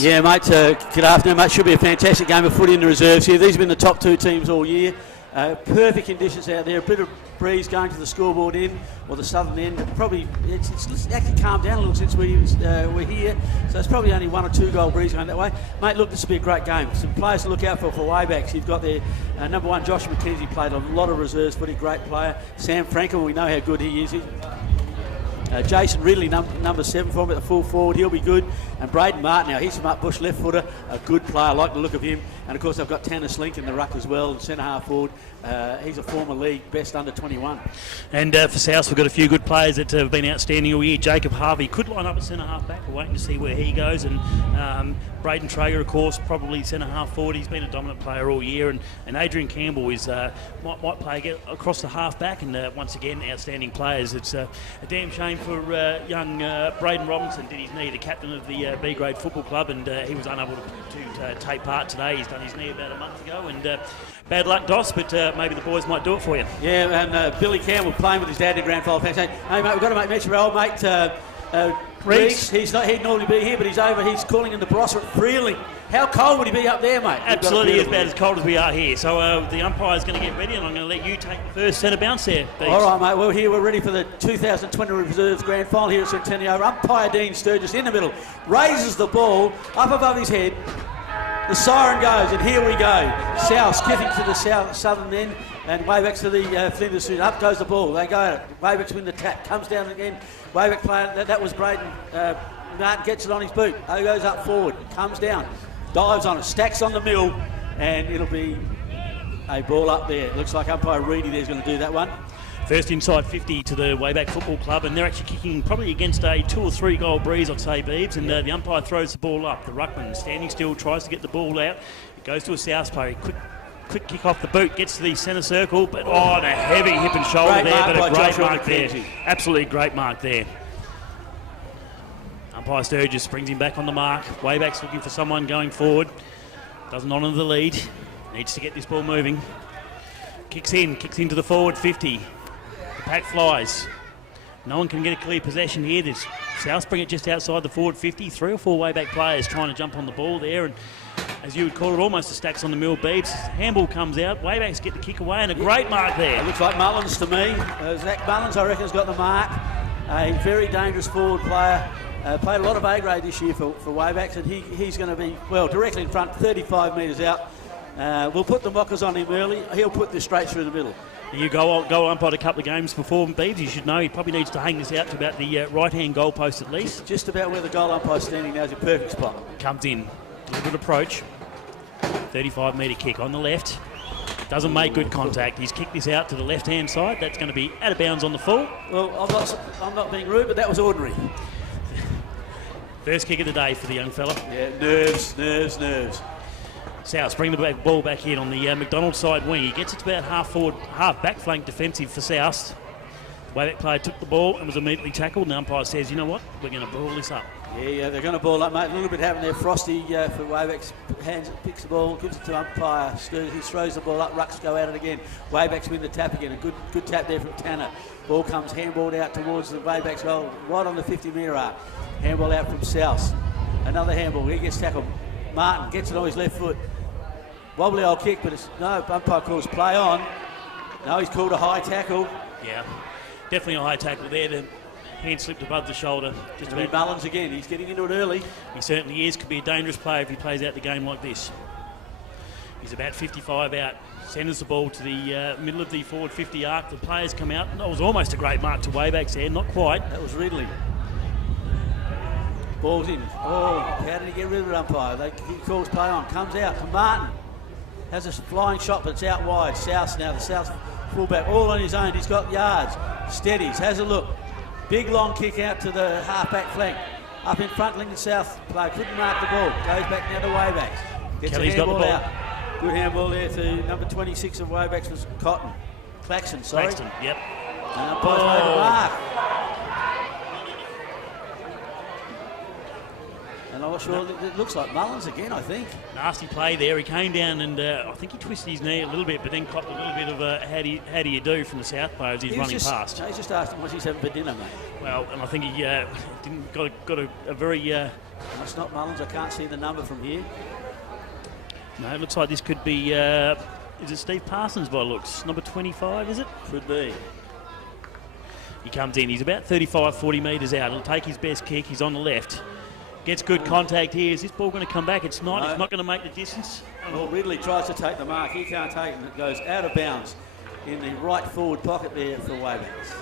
Yeah, mate, good afternoon, mate. Should be a fantastic game of footy in the reserves here. These have been the top two teams all year. Perfect conditions out there. A bit of breeze going to the scoreboard end, or the southern end. Probably, it's actually calmed down a little since we're here. So it's probably only 1 or 2 goal breeze going that way. Mate, look, this will be a great game. Some players to look out for WAYBACK. You've got their number 1, Josh McKenzie, played a lot of reserves footy, great player. Sam Frankel, we know how good he is. Jason Ridley, number 7 for him at the full forward, he'll be good. And Braden Martin, now he's a bush left footer, a good player, I like the look of him. And of course I've got Tanner Slink in the ruck as well, centre half forward. He's a former league best under 21. And for South, we've got a few good players that have been outstanding all year. Jacob Harvey could line up at centre half back. We're waiting to see where he goes. And Braden Traeger, of course, probably centre half forward. He's been a dominant player all year. And Adrian Campbell is might play across the half back. And once again, outstanding players. It's a damn shame for young Braden Robinson. Did his knee, the captain of the B grade football club, and he was unable to take part today. He's done his knee about a month ago. And bad luck, Dos, but maybe the boys might do it for you. Yeah, and Billy Campbell playing with his dad in grand final. Hey, mate, we've got to make mention of our old mate Reeks. He'd normally be here, but he's over. He's calling in the Barossa at Freeling. How cold would he be up there, mate? Absolutely about as cold as we are here. So the umpire's going to get ready, and I'm going to let you take the first centre bounce there. Thanks. All right, mate. Well, here we're ready for the 2020 Reserves Grand Final here at Centenary. Umpire Dean Sturgis in the middle, raises the ball up above his head. The siren goes, and here we go. South kicking to the southern end, and WAYBACK to the Flinders suit. Up goes the ball. They go at it. WAYBACK's win the tap. Comes down again. WAYBACK playing. That was Braden. Martin gets it on his boot. Goes up forward. Comes down. Dives on it. Stacks on the mill, and it'll be a ball up there. Looks like umpire Reedy there's going to do that one. First inside 50 to the WAYBACK Football Club, and they're actually kicking probably against a 2 or 3 goal breeze, I'd say, Beebs, and the umpire throws the ball up. The ruckman standing still, tries to get the ball out. It goes to a South player. Quick kick off the boot, gets to the centre circle, but and a heavy hip and shoulder great there, but a great Joshua mark McKenzie. there. Absolutely great mark there. Umpire Sturgis brings him back on the mark. WAYBACK's looking for someone going forward. Doesn't honour the lead. Needs to get this ball moving. Kicks into the forward 50. The pack flies. No one can get a clear possession here. There's South bring it just outside the forward 50. 3 or 4 WAYBACK players trying to jump on the ball there, and as you would call it, almost a stacks on the mill beats. Handball comes out. WAYBACK's get the kick away, and a great mark there. It looks like Mullins to me. Zach Mullins, I reckon, has got the mark. A very dangerous forward player. Played a lot of A-grade this year for WAYBACK, and he's going to be, well, directly in front, 35 metres out. We'll put the mockers on him early. He'll put this straight through the middle. You go umpired a couple of games before, Beebs. You should know he probably needs to hang this out to about the right-hand goal post at least. Just about where the goal umpire's standing now is a perfect spot. Comes in, deliberate approach. 35-metre kick on the left. Doesn't make good contact. He's kicked this out to the left-hand side. That's going to be out of bounds on the full. Well, I'm not being rude, but that was ordinary. First kick of the day for the young fella. Yeah, nerves. South bring the ball back in on the McDonald side wing. He gets it to about half back flank defensive for South. The WAYBACK player took the ball and was immediately tackled, and the umpire says, you know what, we're going to ball this up. Yeah, they're going to ball up, mate. A little bit happened there. Frosty for WAYBACK's hands, picks the ball, gives it to umpire. He throws the ball up, rucks go at it again. WAYBACK's win the tap again. A good tap there from Tanner. Ball comes handballed out towards the WAYBACK's goal, right on the 50-metre arc. Handball out from South. Another handball. He gets tackled. Martin gets it on his left foot. Wobbly old kick, but umpire calls play on. No, he's called a high tackle. Yeah, definitely a high tackle there. The hand slipped above the shoulder. Just about Mullins again. He's getting into it early. He certainly is. Could be a dangerous player if he plays out the game like this. He's about 55 out. Centres the ball to the middle of the forward 50 arc. The players come out. That was almost a great mark to WAYBACK's there. Not quite. That was Ridley. Ball's in. Oh, how did he get rid of it, umpire? He calls play on. Comes out to Martin. Has a flying shot, but it's out wide. South now, the South fullback, all on his own. He's got yards. Steadies, has a look. Big long kick out to the half-back flank. Up in front, Lincoln South player couldn't mark the ball. Goes back now to WAYBACK. Gets Kelly's a handball got the ball out. Good handball there to number 26 of WAYBACK was Claxton, sorry. Claxton, yep. Umpire's made a mark. And I'm not sure, it looks like Mullins again, I think. Nasty play there. He came down and I think he twisted his knee a little bit, but then copped a little bit of a how do you do from the south player as he's running past. He's just asked him what he's having for dinner, mate. Well, and I think he didn't got a very... It's not Mullins, I can't see the number from here. No, it looks like this could be... is it Steve Parsons by looks? Number 25, is it? Could be. He comes in. He's about 35, 40 metres out. He'll take his best kick. He's on the left. Gets good contact here. Is this ball going to come back? It's not. No. It's not going to make the distance. Well, Ridley tries to take the mark. He can't take it, and it goes out of bounds in the right forward pocket there for Waybacks.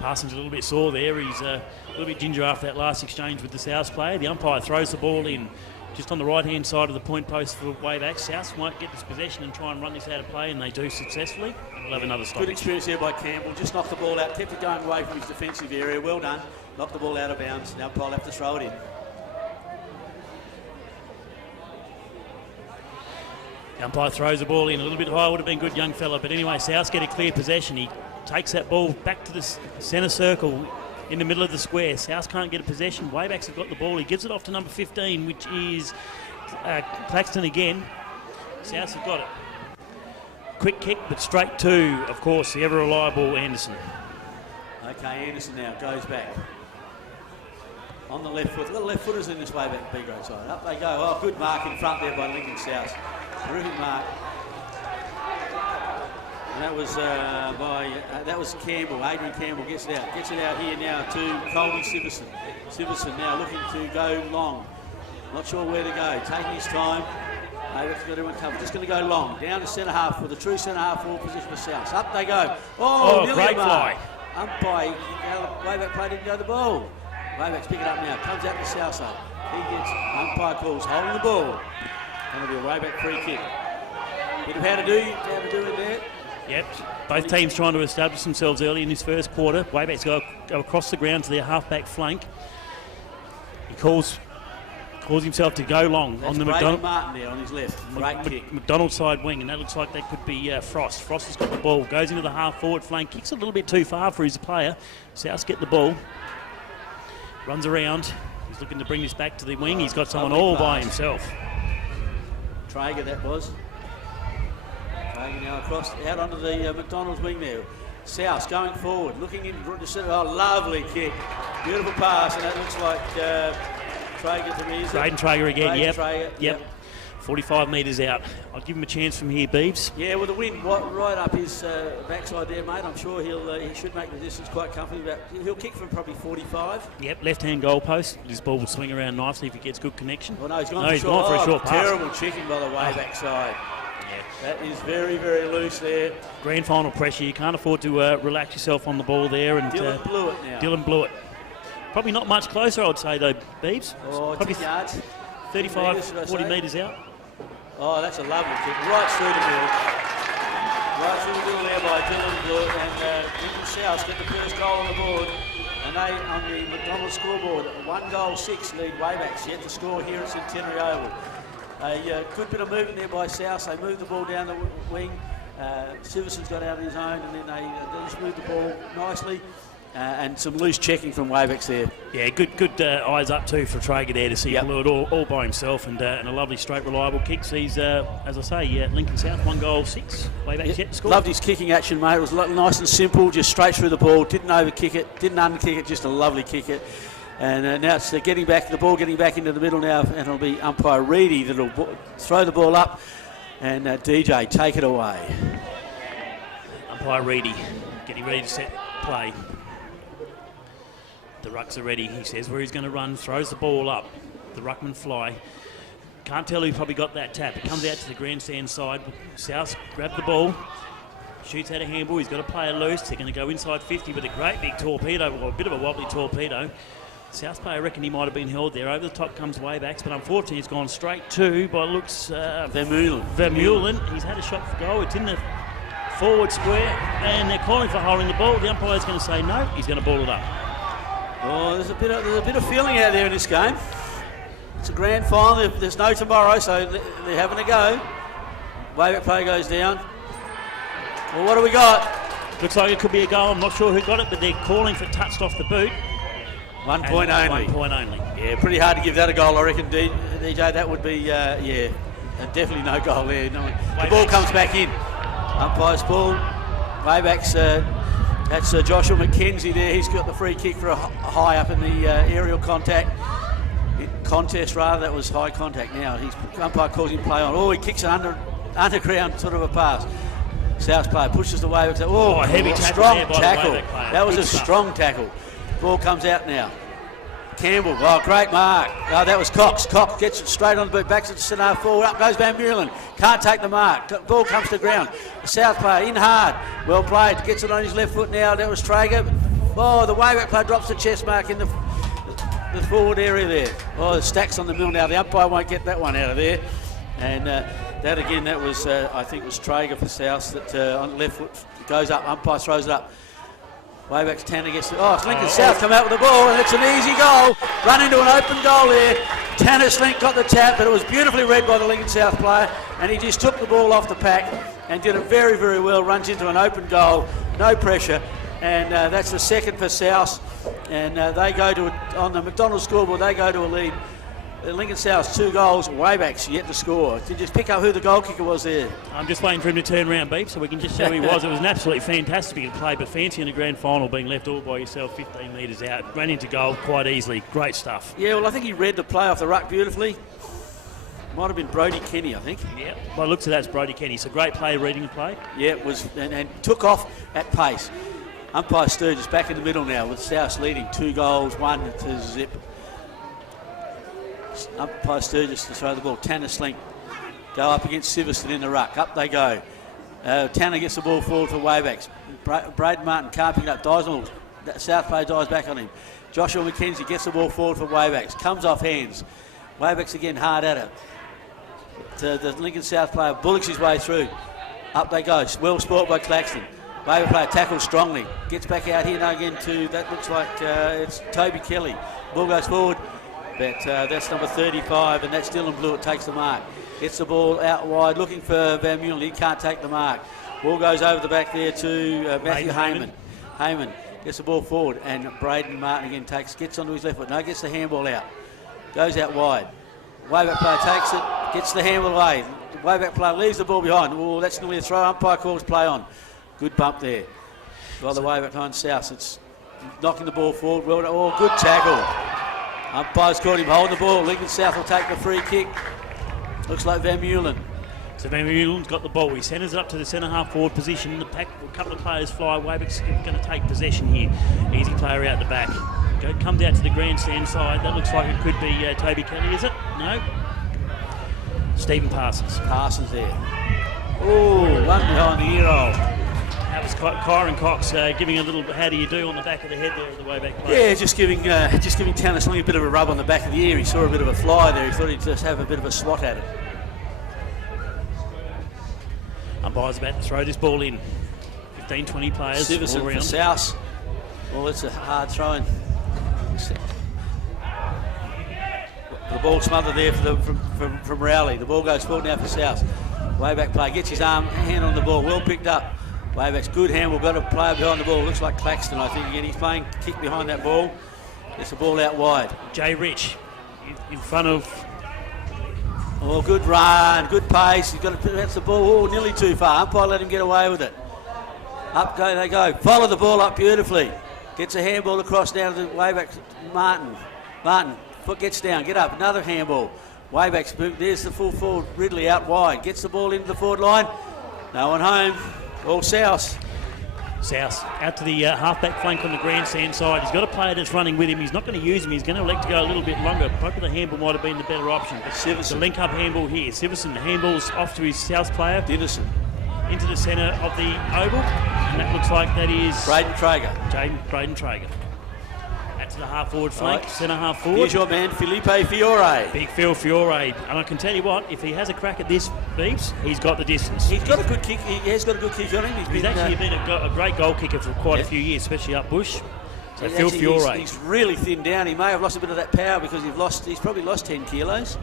Parsons a little bit sore there. He's a little bit ginger after that last exchange with the South player. The umpire throws the ball in just on the right-hand side of the point post for Waybacks. South might get this possession and try and run this out of play, and they do successfully. We'll have another stoppage. Good experience here by Campbell. Just knocked the ball out, kept it going away from his defensive area. Well done. Knocked the ball out of bounds. Now Paul have to throw it in. The umpire throws the ball in a little bit high. Would have been good, young fella. But anyway, South get a clear possession. He takes that ball back to the centre circle in the middle of the square. South can't get a possession. Waybacks have got the ball. He gives it off to number 15, which is Claxton again. South have got it. Quick kick, but straight to, of course, the ever-reliable Anderson. Okay, Anderson now goes back. On the left foot. Little left footers in this Wayback B grade side. Up they go. Oh, good mark in front there by Lincoln South. Terrific mark. And that was that was Campbell. Adrian Campbell gets it out. Gets it out here now to Colby Siverson. Siverson now looking to go long. Not sure where to go. Taking his time. Waybacks got everyone covered. Just going to go long. Down to centre half with a true centre half forward position for South. Up they go. Oh, great fly. Umpire, Wayback play didn't go the ball. Wayback's picking up now, comes out to South side. He gets umpire calls, holding the ball. That'll be a Wayback free kick. Bit of how to do in there. Yep, both teams trying to establish themselves early in this first quarter. Wayback's go across the ground to their half-back flank. He calls himself to go long. That's on the McDonald Martin there on his left. Great kick. McDonald side wing, and that looks like that could be Frost. Frost has got the ball, goes into the half-forward flank, kicks a little bit too far for his player. South get the ball, runs around. He's looking to bring this back to the wing. He's got someone all by himself. Traeger, that was. Traeger now across, out onto the McDonald's wing there. South going forward, looking in. Lovely kick. Beautiful pass, and that looks like Traeger to me. Braden Traeger again, yep. Traeger, yep. 45 metres out. I'll give him a chance from here, Beebs. Yeah, with the wind right up his backside there, mate. I'm sure he should make the distance quite comfortably. He'll kick from probably 45. Yep, left-hand goal post. This ball will swing around nicely if he gets good connection. Oh, no, he's gone for a short pass. Terrible checking by the Wayback side. Yeah. That is very, very loose there. Grand final pressure. You can't afford to relax yourself on the ball there. And Dylan blew it now. Dylan blew it. Probably not much closer, I would say, though, Beebs. Oh, probably 10 yards. 35, 40 metres out. Oh, that's a lovely kick. Right through the middle. Right through the middle there by Dylan Blue. And Lincoln South get the first goal on the board. And they, on the McDonald's scoreboard, 1-6 lead Waybacks yet to score here at Centenary Oval. A good bit of movement there by South. They moved the ball down the wing. Siverson's got out of his own, and then they just moved the ball nicely. And some loose checking from Waybacks there. Yeah, good eyes up too for Traeger there to see him blew it all by himself, and a lovely straight reliable kick. He's, as I say, Lincoln South 1-6. Waybacks yet to score. Loved his kicking action, mate. It was nice and simple, just straight through the ball. Didn't overkick it, didn't underkick it, just a lovely kick it. And now it's getting back into the middle now, and it'll be umpire Reedy that'll throw the ball up, and DJ take it away. Umpire Reedy getting ready to set play. The rucks are ready, he says, where he's going to run, throws the ball up. The ruckman fly. Can't tell who probably got that tap. It comes out to the grandstand side. South grab the ball, shoots out a handball. He's got a player loose. They're going to go inside 50 with a great big torpedo, or a bit of a wobbly torpedo. South player, I reckon he might have been held there. Over the top comes Waybacks, but unfortunately it's gone straight to, by looks, Vermeulen. He's had a shot for goal. It's in the forward square, and they're calling for holding the ball. The umpire's going to say no. He's going to ball it up. Oh, there's a bit of feeling out there in this game. It's a grand final. There's no tomorrow, so they're having a go. Wayback player goes down. Well, what do we got? Looks like it could be a goal. I'm not sure who got it, but they're calling for touched off the boot. 1 point only. 1 point only. Yeah, pretty hard to give that a goal, I reckon, DJ. That would be, definitely no goal there. No. The ball comes back in. Umpire's ball. Wayback's, that's Joshua McKenzie there. He's got the free kick for a high up in the aerial contest, rather. That was high contact now. Umpire calls him play on. Oh, he kicks an underground sort of a pass. South player pushes the Wayback. Oh, heavy tackle, strong there by tackle. the Wayback player. That was Good a stuff. strong tackle. Ball comes out now. Campbell, great mark. Oh, that was Cox. Cox gets it straight on the boot, backs it to centre forward. Up goes Van Meulen. Can't take the mark. Ball comes to ground. The South player in hard. Well played. Gets it on his left foot now. That was Traeger. Oh, the Wayback player drops the chest mark in the forward area there. Oh, the stacks on the mill now. The umpire won't get that one out of there. And that again, that was, I think it was Traeger for South that on the left foot goes up. Umpire throws it up. Wayback's Tanner gets it. Oh, it's Lincoln South come out with the ball, and it's an easy goal. Run into an open goal there. Tanner Slink got the tap, but it was beautifully read by the Lincoln South player, and he just took the ball off the pack and did it very, very well. Runs into an open goal, no pressure, and that's the second for South. And they go to, on the McDonald's scoreboard, they go to a lead. Lincoln South's 2 goals, Wayback's yet to score. Did you just pick up who the goal kicker was there? I'm just waiting for him to turn around, Beep, so we can just show who he was. It was an absolutely fantastic play, but fancy in the grand final being left all by yourself 15 metres out. Ran into goal quite easily. Great stuff. Yeah, well, I think he read the play off the ruck beautifully. Might have been Brodie Kenny, I think. Yeah, by the looks of that, it's Brodie Kenny. It's a great play reading the play. Yeah, it was, and took off at pace. Umpire Sturgis back in the middle now with South leading 2 goals, 1 to zip. Umpire Sturgis to throw the ball. Tanner Slink go up against Siverson in the ruck. Up they go. Tanner gets the ball forward for Waybacks. Braden Martin can't pick it up. Dives on. South player dives back on him. Joshua McKenzie gets the ball forward for Waybacks. Comes off hands. Waybacks again hard at it. The Lincoln South player bullocks his way through. Up they go. Well sport by Claxton. Wayback player tackles strongly. Gets back out here now again to, that looks like it's Toby Kelly. Ball goes forward. But that's number 35, and that's Dylan Blewett takes the mark. Gets the ball out wide, looking for Van Meulen. He can't take the mark. Ball goes over the back there to Matthew Heyman. Heyman gets the ball forward, and Braden Martin again gets onto his left foot. No, gets the handball out. Goes out wide. Wayback player takes it, gets the handball away. The Wayback player leaves the ball behind. Oh, that's nearly a throw. Umpire calls play on. Good bump there. By the Wayback behind South. It's knocking the ball forward. Well, oh, good tackle. Umpire's caught him holding the ball. Lincoln South will take the free kick. Looks like Van Meulen. So Van Meulen's got the ball. He centres it up to the centre half forward position. The pack, a couple of players fly. Wayback's going to take possession here. Easy player out the back. Comes out to the grandstand side. That looks like it could be Toby Kelly, is it? No. Stephen Parsons. Parsons there. Oh, one behind the ear hole. That was Kyron Cox giving a little how do you do on the back of the head there of the Wayback player. Yeah, just giving Tanner Slink a bit of a rub on the back of the ear. He saw a bit of a fly there. He thought he'd just have a bit of a swat at it. Umpire's about to throw this ball in. 15, 20 players all Siverson around. for South. Well, it's a hard throw-in. The ball smothered there from Rowley. The ball goes forward now for South. Wayback player gets his hand on the ball. Well picked up. Wayback's good hand. We've got a player behind the ball. Looks like Claxton, I think. Again, he's playing kick behind that ball. Gets the ball out wide. Jay Rich in front of. Oh, good run, good pace. He's got to bounce the ball. Oh, nearly too far. Umpire let him get away with it. Up go they go. Follow the ball up beautifully. Gets a handball across down to the Wayback. Martin. Foot gets down. Get up. Another handball. Wayback's boot. There's the full forward. Ridley out wide. Gets the ball into the forward line. No one home. All South. South out to the half-back flank on the grandstand side. He's got a player that's running with him. He's not going to use him. He's going to elect to go a little bit longer. Probably the handball might have been the better option. But the link-up handball here. Siverson handballs off to his South player. Dinnerson. Into the centre of the oval. And that looks like that is... Braden Traeger. Braden Traeger. Out to the half-forward flank, right. Centre half-forward. Here's your man, Felipe Fiore. Big Phil Fiore. And I can tell you what, if he has a crack at this, Beeps, he's got the distance. He's got a good kick. He has got a good kick on him. He's actually been a great goal kicker for quite a few years, especially up bush. So Phil Fiore. He's really thinned down. He may have lost a bit of that power because he's probably lost 10 kilos.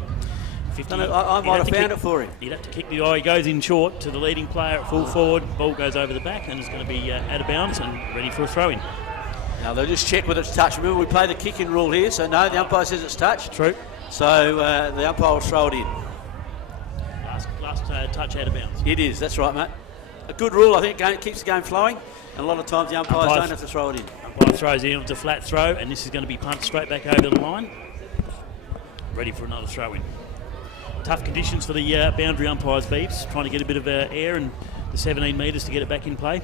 50, I might have found it for him. He'd have to kick the eye. He goes in short to the leading player at full forward. Ball goes over the back and is going to be out of bounds and ready for a throw-in. Now they'll just check whether it's touch. Remember, we play the kicking rule here, so no, the umpire says it's touch. True. So the umpire will throw it in. Last touch out of bounds. It is, that's right, mate. A good rule, I think, keeps the game flowing, and a lot of times the umpires don't have to throw it in. Umpire throws in, it's a flat throw, and this is going to be punted straight back over the line. Ready for another throw in. Tough conditions for the boundary umpires, Beeps, trying to get a bit of air and the 17 metres to get it back in play.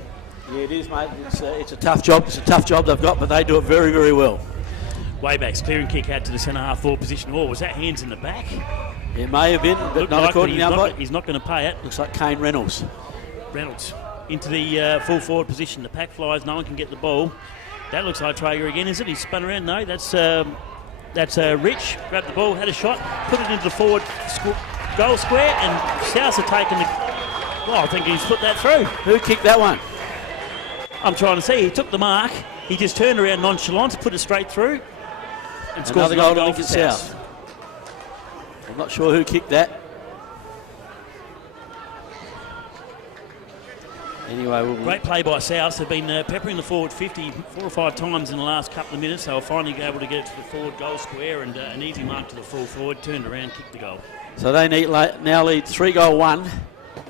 Yeah, it is, mate. It's a tough job. It's a tough job they've got, but they do it very, very well. Wayback's clearing kick out to the centre half forward position. Oh, was that hands in the back? It may have been, but not according to the umpire. He's not going to pay it. Looks like Kane Reynolds. Reynolds into the full forward position. The pack flies. No one can get the ball. That looks like Traeger again, is it? He's spun around. No, that's Rich. Grabbed the ball, had a shot, put it into the forward goal square, and South have taken the. Well, I think he's put that through. Who kicked that one? I'm trying to see. He took the mark. He just turned around nonchalant, put it straight through, and scores another goal for South. I'm not sure who kicked that. Anyway, great play by South. They've been peppering the forward 50 4 or 5 times in the last couple of minutes. They were finally able to get it to the forward goal square, and an easy mark to the full forward. Turned around, kicked the goal. So they now lead 3-1.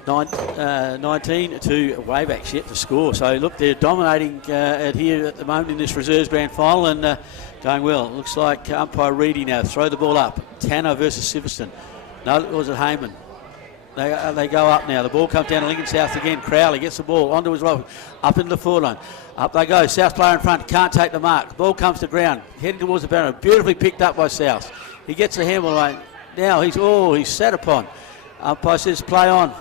19 to WAYBACK yet to score. So look, they're dominating here at the moment in this reserves grand final, and going well. It looks like umpire Reedy now throw the ball up. Tanner versus Siverston. No, it was at Heyman. They go up now. The ball comes down to Lincoln South again. Crowley gets the ball onto his right, up into the forward line. Up they go. South player in front, can't take the mark. The ball comes to ground, heading towards the boundary. Beautifully picked up by South. He gets the handball line. Now he's sat upon. Umpire says play on.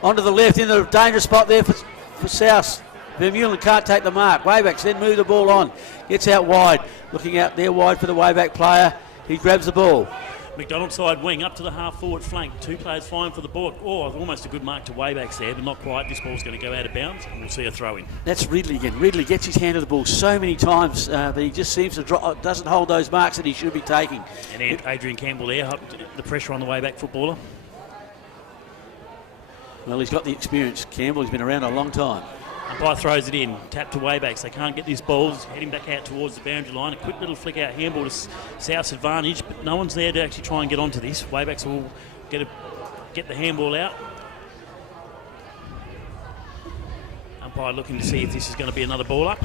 Onto the left, in the dangerous spot there for South. Vermeulen can't take the mark. WAYBACK then move the ball on. Gets out wide. Looking out there wide for the WAYBACK player. He grabs the ball. McDonald side wing up to the half forward flank. 2 players flying for the ball. Oh, almost a good mark to WAYBACK there, but not quite. This ball's going to go out of bounds, and we'll see a throw in. That's Ridley again. Ridley gets his hand to the ball so many times, but he just seems to doesn't hold those marks that he should be taking. And Adrian Campbell there, the pressure on the WAYBACK footballer. Well, he's got the experience. Campbell, he's been around a long time. Umpire throws it in, tap to WAYBACK. They can't get this ball. He's heading back out towards the boundary line. A quick little flick out handball to South's advantage, but no one's there to actually try and get onto this. WAYBACK will get the handball out. Umpire looking to see if this is going to be another ball up.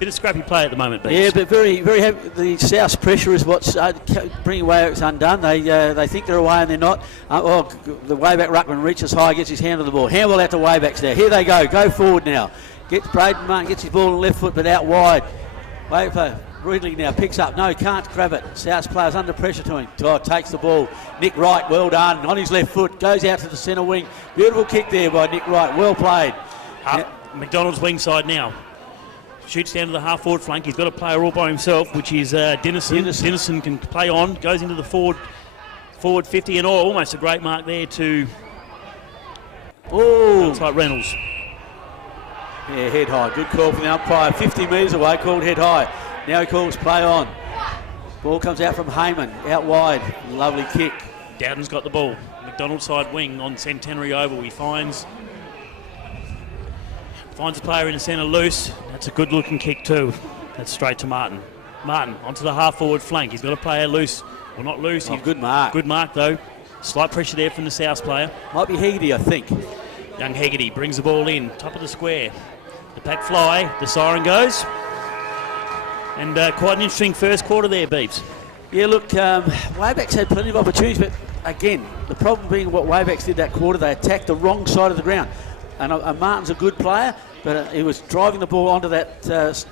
Bit of scrappy play at the moment, Beats. Yeah, but very, very happy. The South's pressure is what's bringing WAYBACK undone. They think they're away and they're not. The WAYBACK ruckman reaches high, gets his hand on the ball. Handball out to WAYBACK there. Here they go forward now. Braden Martin gets his ball on the left foot, but out wide. WAYBACK Ridley now picks up. No, can't grab it. South's players under pressure to him. Takes the ball. Nick Wright, well done. On his left foot, goes out to the centre wing. Beautiful kick there by Nick Wright. Well played. McDonald's wing side now. Shoots down to the half-forward flank. He's got a player all by himself, which is Dennison. Dennison can play on, goes into the forward 50 and all. Almost a great mark there to looks like Reynolds. Yeah, head high. Good call from the umpire. 50 metres away, called head high. Now he calls play on. Ball comes out from Heyman, out wide. Lovely kick. Dowden's got the ball. McDonald side wing on Centenary Oval. He finds a player in the centre loose. That's a good looking kick too. That's straight to Martin. Martin onto the half forward flank. He's got a player loose. Well, not loose. Good mark. Good mark though. Slight pressure there from the South player. Might be Hegarty, I think. Young Hegarty brings the ball in. Top of the square. The pack fly. The siren goes. And quite an interesting first quarter there, Beeps. Yeah, look, WAYBACK's had plenty of opportunities, but again, the problem being what WAYBACK's did that quarter, they attacked the wrong side of the ground. And Martin's a good player, but he was driving the ball onto that the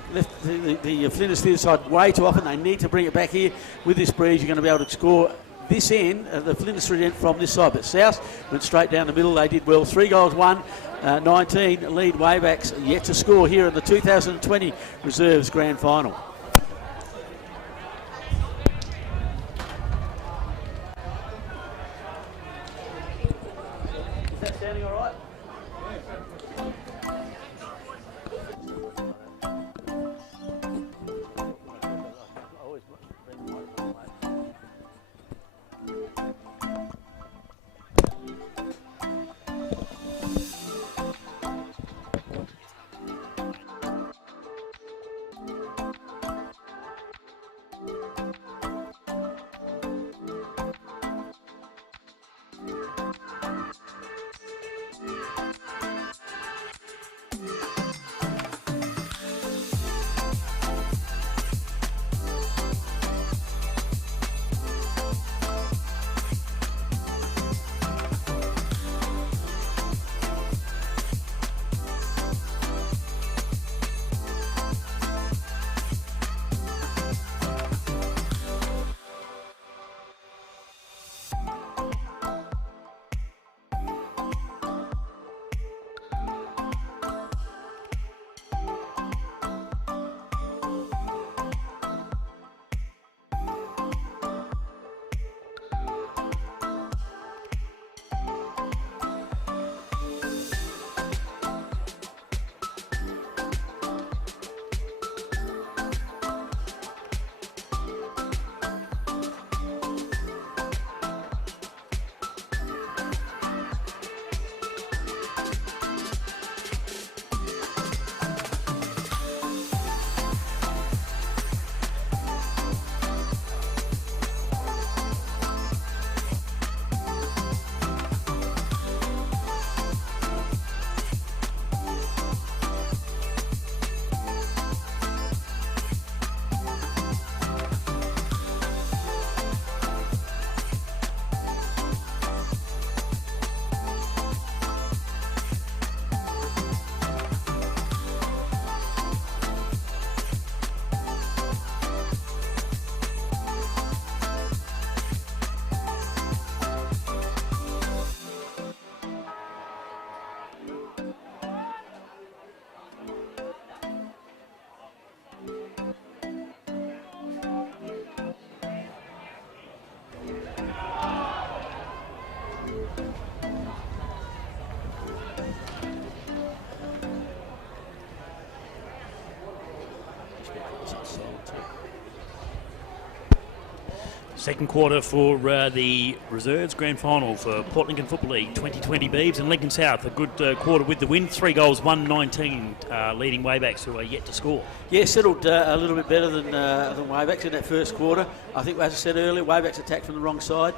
Flinders Theatre side way too often. They need to bring it back here. With this breeze, you're going to be able to score this end, the Flinders Theatre end from this side. But South went straight down the middle. They did well. 3 goals, 19 lead. WAYBACK's yet to score here in the 2020 Reserves Grand Final. Is that sounding all right? Second quarter for the reserves grand final for Port Lincoln Football League 2020 Beebs and Lincoln South. A good quarter with the win. 3 goals, 1-19, leading Waybacks who are yet to score. Yeah, settled a little bit better than Waybacks in that first quarter. I think, as I said earlier, Waybacks attacked from the wrong side.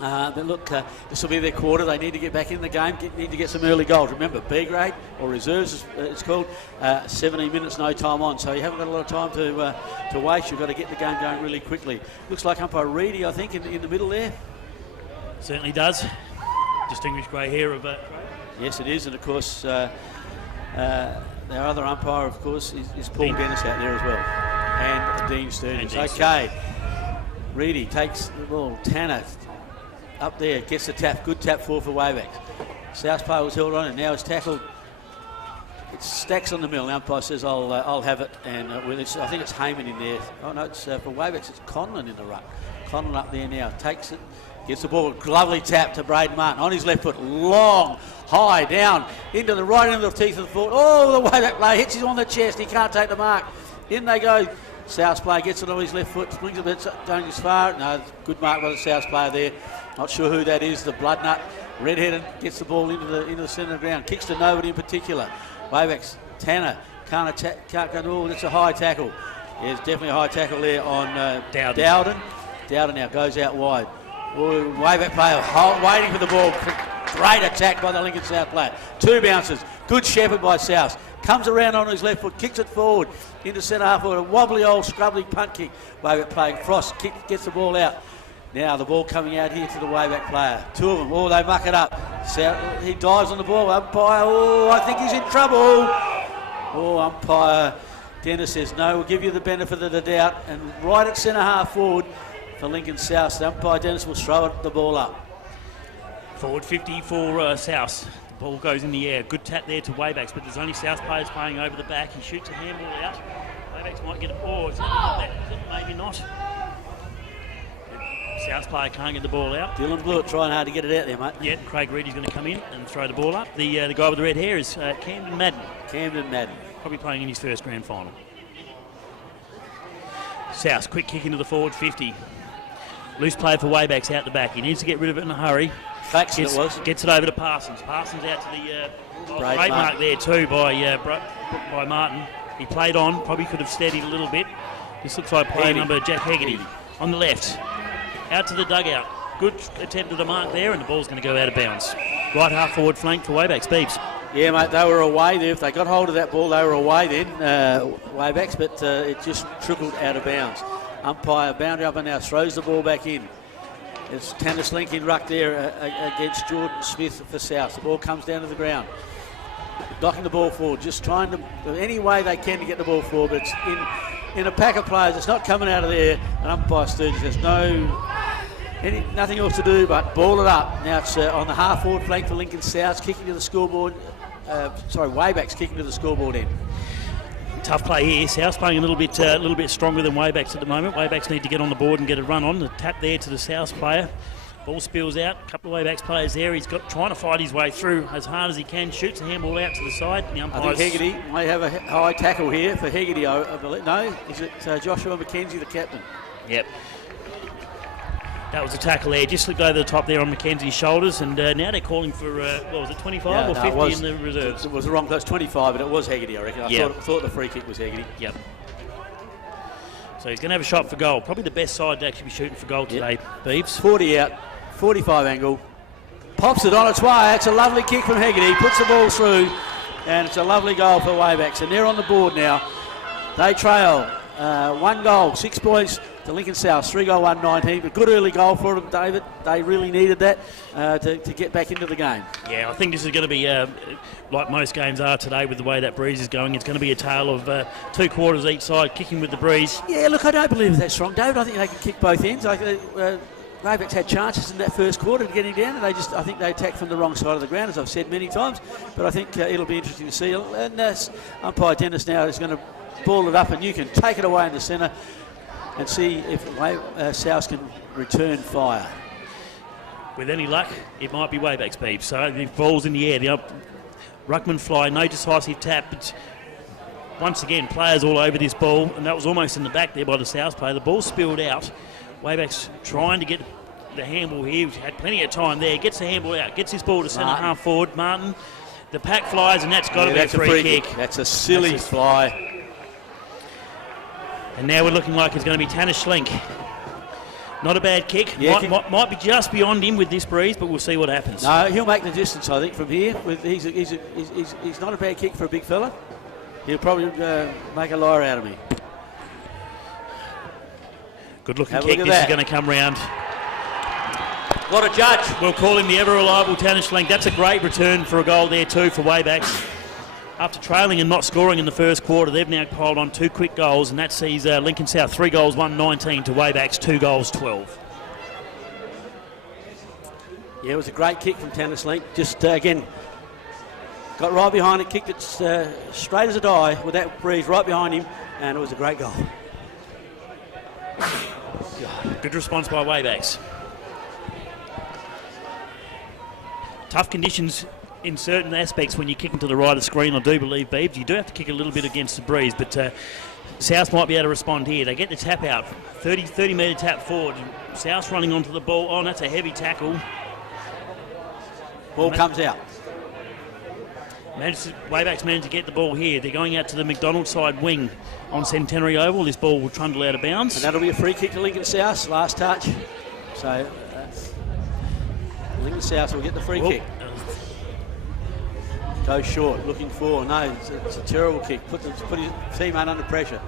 But look, this will be their quarter. They need to get back in the game, need to get some early goals. Remember, B grade, or reserves it's called, 17 minutes, no time on. So you haven't got a lot of time to waste. You've got to get the game going really quickly. Looks like umpire Reedy, I think, in the middle there. Certainly does. Distinguished grey hair of Yes, it is. And, of course, our other umpire, of course, is Paul Dennis out there as well. And Dean Sturgis. Okay. Reedy takes the ball. Tanner up there, gets the tap. Good tap for Waybacks. South player was held on and now it's tackled. It's Stacks on the middle. The umpire says, I'll have it. And I think it's Heyman in there. Oh, no, it's for Waybacks. It's Conlon in the ruck. Conlon up there now. Takes it. Gets the ball. Lovely tap to Braden Martin on his left foot. Long, high, down, into the right into the teeth of the foot. Oh, the Wayback player hits him on the chest. He can't take the mark. In they go. South player gets it on his left foot. Springs a bit, going as far. No, good mark by the South player there. Not sure who that is. The blood nut. Redheaded gets the ball into the centre of the ground. Kicks to nobody in particular. Waybacks. Tanner can't go. Oh, that's a high tackle. Yeah, it's definitely a high tackle there on Dowden. Dowden now goes out wide. Oh, Wayback player waiting for the ball. Great attack by the Lincoln South player. 2 bounces. Good shepherd by South. Comes around on his left foot, kicks it forward into centre half forward. A wobbly old scrubbly punt kick. Wayback playing Frost gets the ball out. Now the ball coming out here to the Wayback player. 2 of them. Oh, they muck it up. South, he dives on the ball. Umpire. Oh, I think he's in trouble. Oh, umpire Dennis says no. We'll give you the benefit of the doubt. And right at centre half forward for Lincoln South, the umpire Dennis will throw the ball up. Forward 50 for South. The ball goes in the air. Good tap there to Waybacks, but there's only South players playing over the back. He shoots a handball out. Waybacks might get it. Oh, is it? Maybe not. South player can't get the ball out. Dylan Blewett trying hard to get it out there, mate. Yeah, Craig Reedy's going to come in and throw the ball up. The guy with the red hair is Camden Madden. Camden Madden. Probably playing in his first grand final. South, quick kick into the forward 50. Loose play for Waybacks out the back. He needs to get rid of it in a hurry. Gets it over to Parsons. Parsons out to the great mark there too by Martin. He played on, probably could have steadied a little bit. This looks like player number Jack Hegarty on the left. Out to the dugout. Good attempt at a mark there, and the ball's going to go out of bounds. Right half forward flank for Waybacks. Beebs. Yeah, mate, they were away there. If they got hold of that ball, they were away then, Waybacks, but it just trickled out of bounds. Umpire boundary up and now throws the ball back in. It's Tanner Slink in ruck there against Jordan Smith for South. The ball comes down to the ground. Knocking the ball forward, just trying to, any way they can to get the ball forward, but it's in a pack of players. It's not coming out of there. And umpire Sturgis has nothing else to do but ball it up. Now it's on the half forward flank for Lincoln South, kicking to the scoreboard. Waybacks kicking to the scoreboard end. Tough play here. South's playing a little bit stronger than Waybacks at the moment. Waybacks need to get on the board and get a run on. The tap there to the South player. Ball spills out. A couple of Waybacks players there. He's trying to fight his way through as hard as he can. Shoots the handball out to the side. I think Hegarty may have a high tackle here for Hegarty. No, is it Joshua McKenzie, the captain? Yep. That was a tackle there. Just slipped over the top there on McKenzie's shoulders. And now they're calling for, 25 or 50 in the reserves? It was the wrong place, 25, but it was Hegarty, I reckon. I thought the free kick was Hegarty. Yep. So he's going to have a shot for goal. Probably the best side to actually be shooting for goal today, Beebs. 40 out, 45 angle. Pops it on its way. It's a lovely kick from Hegarty. Puts the ball through. And it's a lovely goal for Waybacks. And they're on the board now. They trail 1 goal, 6 points to Lincoln South. 3 goal, 1-19. But good early goal for them, David. They really needed that to get back into the game. Yeah, I think this is going to be, like most games are today with the way that breeze is going, it's going to be a tale of 2 quarters each side, kicking with the breeze. Yeah, look, I don't believe it's that strong, David. I think they can kick both ends. Waybacks had chances in that first quarter to getting down, and I think they attacked from the wrong side of the ground, as I've said many times. But I think it'll be interesting to see. And umpire Dennis now is going to ball it up, and you can take it away in the centre and see if South can return fire. With any luck, it might be Waybacks, Beebs. So the ball's in the air. The ruckman fly, no decisive tap. But once again, players all over this ball, and that was almost in the back there by the South player. The ball spilled out Wayback's trying to get the handball here. He's had plenty of time there. Gets the handball out. Gets his ball to centre half forward. Martin. The pack flies, and that's got to be a free kick. That's a silly fly. And now we're looking like it's going to be Tanner Schlink. Not a bad kick. Yeah, might be just beyond him with this breeze, but we'll see what happens. No, he'll make the distance, I think, from here. He's not a bad kick for a big fella. He'll probably make a liar out of me. Good looking kick. This is going to come round. What a judge. We'll call him the ever-reliable Tanner Schlink. That's a great return for a goal there too for Waybacks. After trailing and not scoring in the first quarter, they've now piled on 2 quick goals, and that sees Lincoln South 3 goals, 1-19 to Waybacks, 2 goals, 12. Yeah, it was a great kick from Tanner Schlink. Just, again, got right behind it, kicked it straight as a die with that breeze right behind him, and it was a great goal. Good response by Waybacks. Tough conditions in certain aspects when you're kicking to the right of the screen, I do believe, Beebs. You do have to kick a little bit against the breeze, but South might be able to respond here. They get the tap out, 30 metre tap forward. South's running onto the ball. Oh, and that's a heavy tackle. Ball comes out. Waybacks managed to get the ball here. They're going out to the McDonald side wing on Centenary Oval. This ball will trundle out of bounds. And that'll be a free kick to Lincoln South, last touch. So Lincoln South will get the free kick. Goes short, looking for. No, it's a terrible kick. Put his teammate under pressure.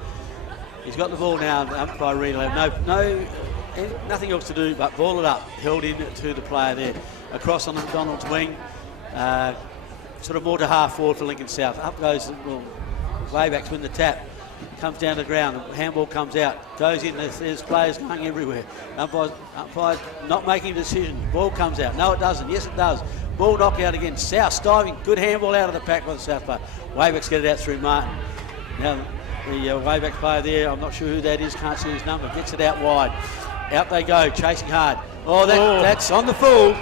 He's got the ball now. The umpire relay. Nothing else to do but ball it up. Held in to the player there. Across on the McDonald's wing. Sort of more to half forward for Lincoln South. Up goes, Waybacks win the tap. Comes down to the ground. The handball comes out. Goes in. There's players going everywhere. Umpire not making a decision. Ball comes out. No, it doesn't. Yes, it does. Ball knockout again. South diving. Good handball out of the pack by the South player. Waybacks get it out through Martin. Now the Wayback player there, I'm not sure who that is, can't see his number. Gets it out wide. Out they go, chasing hard. That's on the full.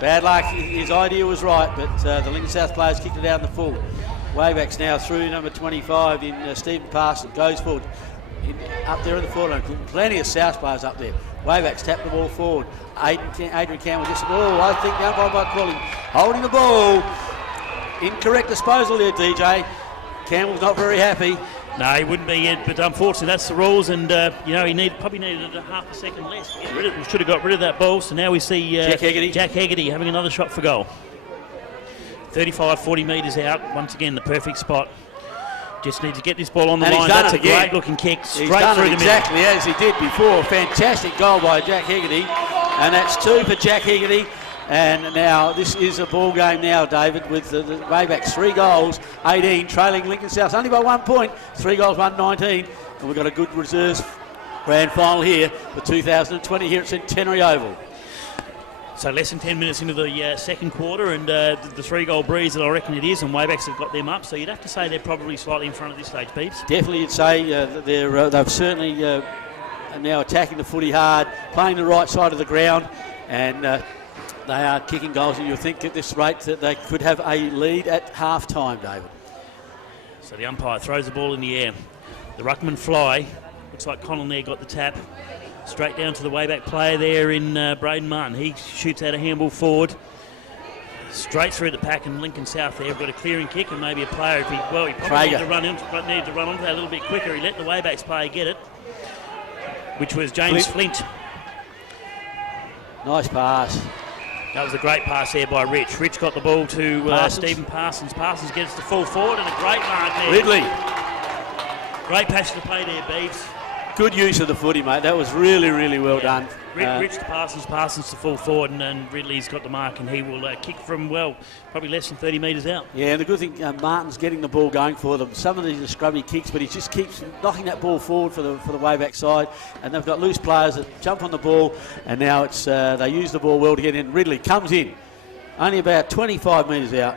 Bad luck. His idea was right, but the Lincoln South players kicked it out in the full. Waybacks now through number 25 in Stephen Parsons. Goes forward. Up there in the forward line. Plenty of South players up there. Waybacks tap the ball forward. Adrian Campbell gets the ball. I think the umpire might call him holding the ball. Incorrect disposal there, DJ. Campbell's not very happy. No, he wouldn't be yet, but unfortunately that's the rules, and he probably needed a half a second less to get rid of it. We should have got rid of that ball, so now we see Jack Hegarty having another shot for goal. 40 metres out, once again the perfect spot. Just need to get this ball on the line. That's a great looking kick straight through the middle. Exactly as he did before. Fantastic goal by Jack Hegarty, and that's 2 for Jack Hegarty. And now this is a ball game now, David, with the Waybacks 3 goals, 18, trailing Lincoln South only by 1 point, 3 goals, 1-19. And we've got a good reserves grand final here for 2020 here at Centenary Oval. So less than 10 minutes into the second quarter, and the 3-goal breeze that I reckon it is, and Waybacks have got them up. So you'd have to say they're probably slightly in front at this stage, Peeps. Definitely, you'd say they've certainly are now attacking the footy hard, playing the right side of the ground, and they are kicking goals. And you'll think at this rate that they could have a lead at half time, David. So the umpire throws the ball in the air. The ruckman fly. Looks like Connell there got the tap. Straight down to the Wayback player there in Braden Martin. He shoots out a handball forward. Straight through the pack, and Lincoln South there have got a clearing kick and maybe a player. He probably needed to run onto that a little bit quicker. He let the Waybacks player get it, which was James Flint. Nice pass. That was a great pass there by Rich. Rich got the ball to Stephen Parsons. Parsons gets the full forward, and a great mark there. Ridley. Great passage to play there, Beebs. Good use of the footy, mate. That was really, really well done. Rich to Parsons to full forward, and Ridley's got the mark, and he will kick from, probably less than 30 metres out. Yeah, and the good thing, Martin's getting the ball going for them. Some of these are scrubby kicks, but he just keeps knocking that ball forward for the Wayback side, and they've got loose players that jump on the ball, and now it's they use the ball well to get in. Ridley comes in, only about 25 metres out.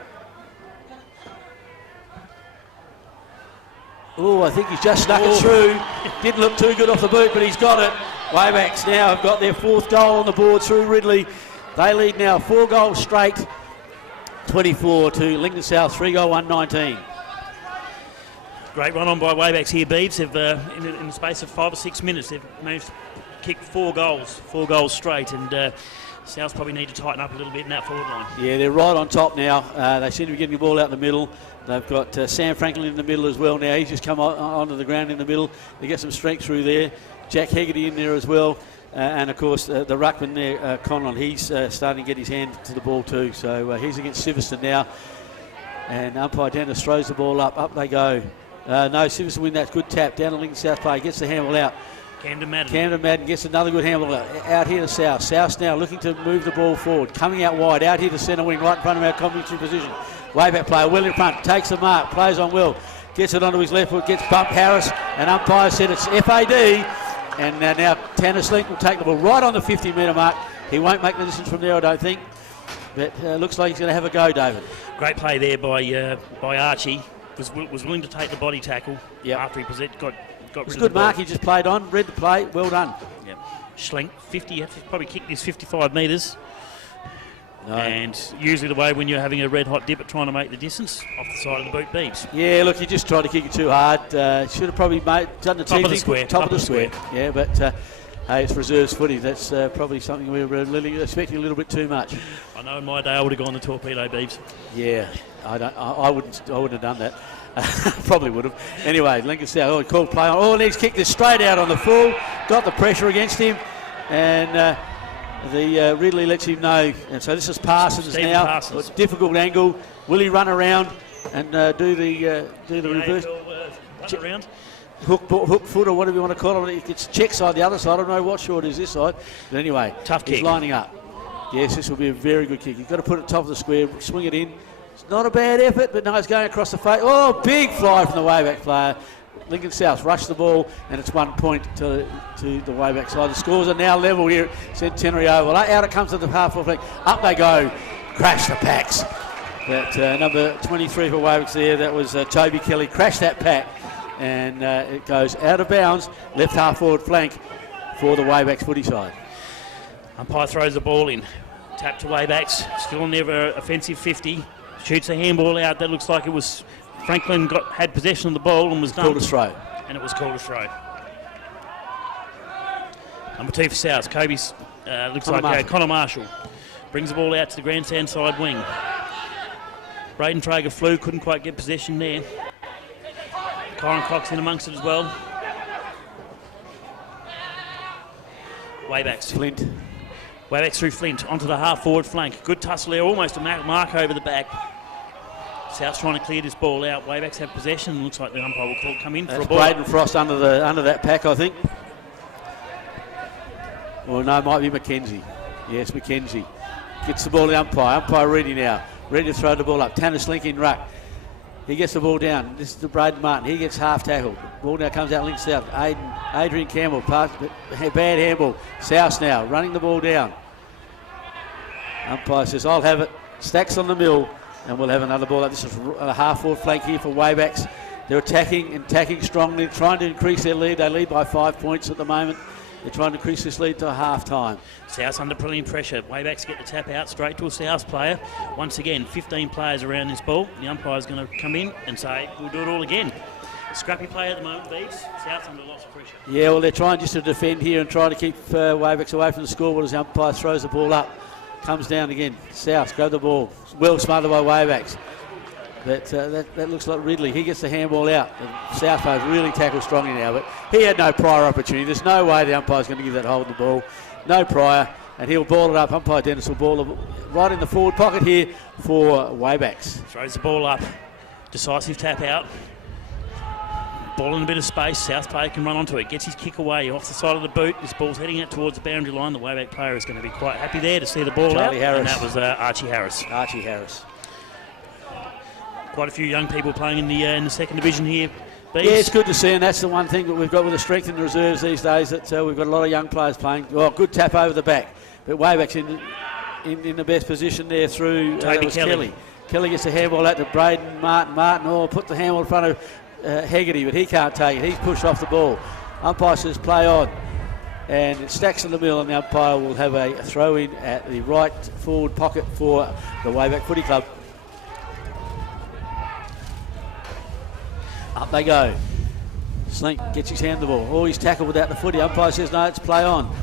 Oh, I think he's just snuck it through. Didn't look too good off the boot, but he's got it. Waybacks now have got their 4th goal on the board through Ridley. They lead now 4 goals straight, 24 to Lincoln South, 3-goal, 1-19. Great run on by Waybacks here, Beebs. In the space of 5 or 6 minutes, they've managed to kicked 4 goals straight, and South probably need to tighten up a little bit in that forward line. Yeah, they're right on top now. They seem to be getting the ball out in the middle. They've got Sam Franklin in the middle as well now. He's just come onto the ground in the middle. They get some strength through there. Jack Hegarty in there as well. And, of course, the ruckman there, Conlon, he's starting to get his hand to the ball too. So he's against Siverston now. And umpire Dennis throws the ball up. Up they go. No, Siverston win that. Good tap down to Lincoln South play. Gets the handle out. Camden Madden gets another good handle out here to South. South now looking to move the ball forward. Coming out wide. Out here to centre wing right in front of our commentary position. Way-back player. Will in front. Takes the mark. Plays on Will. Gets it onto his left foot. Gets bumped Harris. And umpire said it's FAD. And now Tanner Slink will take the ball right on the 50-metre mark. He won't make the distance from there, I don't think. But looks like he's going to have a go, David. Great play there by Archie. Was willing to take the body tackle after he got rid of the ball. It was a good mark he just played on. Read the play. Well done. Yep. Schlink, 50. Probably kicked this 55 metres. No. And usually the way when you're having a red-hot dip at trying to make the distance, off the side of the boot beeps. Yeah, look, he just tried to kick it too hard. Should have probably done the top of the square. Top of the square. Yeah, but hey, it's reserves footy. That's probably something we were expecting a little bit too much. I know in my day I would have gone the torpedo beeps. Yeah, I wouldn't have done that. Probably would have. Anyway, Lincoln South, called play on. Oh, he's kicked this straight out on the full. Got the pressure against him. And the Ridley lets him know. And so this is Parsons now. Parsons. Difficult angle. Will he run around and do the reverse? Run around. Hook foot or whatever you want to call it. It's check side the other side. I don't know what short is this side. But anyway, tough kick. He's lining up. Yes, this will be a very good kick. You've got to put it top of the square, swing it in. It's not a bad effort, but no, it's going across the face. Oh, big fly from the way-back player. Lincoln South rush the ball, and it's 1 point to the way-back side. The scores are now level here at Centenary Oval. Out it comes to the half-full flank. Up they go. Crash the packs. That number 23 for Waybacks there, that was Toby Kelly. Crashed that pack, and it goes out of bounds. Left half-forward flank for the Waybacks footy side. Umpire throws the ball in. Tap to Waybacks. Still on their offensive 50. Shoots a handball out. That looks like it was Franklin had possession of the ball and was done. Called a throw. And it was called a throw. Number 2 for South. Kobe's looks like Connor Marshall. Brings the ball out to the grandstand side wing. Braden Traeger flew, couldn't quite get possession there. Kyron Cox in amongst it as well. Waybacks. Flint. Waybacks through Flint onto the half-forward flank. Good tussle there, almost a mark over the back. South's trying to clear this ball out. Waybacks have possession. Looks like the umpire will come in for a ball. Braden Frost under that pack, I think. Well, no, it might be McKenzie. Yes, McKenzie. Gets the ball to the umpire. Umpire ready now. Ready to throw the ball up. Tanner Slink in ruck. He gets the ball down. This is the Braden Martin. He gets half tackled. Ball now comes out Link South. Adrian Campbell. Bad handball. South now running the ball down. Umpire says, I'll have it. Stacks on the mill. And we'll have another ball. This is a half-forward flank here for Waybacks. They're attacking strongly, trying to increase their lead. They lead by 5 points at the moment. They're trying to increase this lead to half-time. South under brilliant pressure. Waybacks get the tap out straight to a South player. Once again, 15 players around this ball. The umpire's going to come in and say, we'll do it all again. Scrappy play at the moment, Beats. South under lots of pressure. Yeah, well, they're trying just to defend here and try to keep Waybacks away from the scoreboard as the umpire throws the ball up. Comes down again. South grab the ball. Well smothered by Waybacks. That looks like Ridley. He gets the handball out. The South players really tackle strongly now, but he had no prior opportunity. There's no way the umpire's going to give that hold of the ball. No prior, and he'll ball it up. Umpire Dennis will ball it right in the forward pocket here for Waybacks. Throws the ball up. Decisive tap out. Ball in a bit of space. South player can run onto it. Gets his kick away off the side of the boot. This ball's heading out towards the boundary line. The Wayback player is going to be quite happy there to see the ball Charlie out. Harris. And that was Archie Harris. Archie Harris. Quite a few young people playing in the second division here. Yeah, it's good to see, and that's the one thing that we've got with the strength in the reserves these days, that we've got a lot of young players playing. Well, good tap over the back, but Wayback's in the best position there through Kelly. Kelly gets the handball out to Braden Martin. Put the handball in front of Hegarty, but he can't take it. He's pushed off the ball. Umpire says play on, and it stacks in the middle, and the umpire will have a throw in at the right forward pocket for the Wayback Footy Club. Up they go. Slink gets his hand on the ball. Oh, he's tackled without the footy. Umpire says no, it's play on.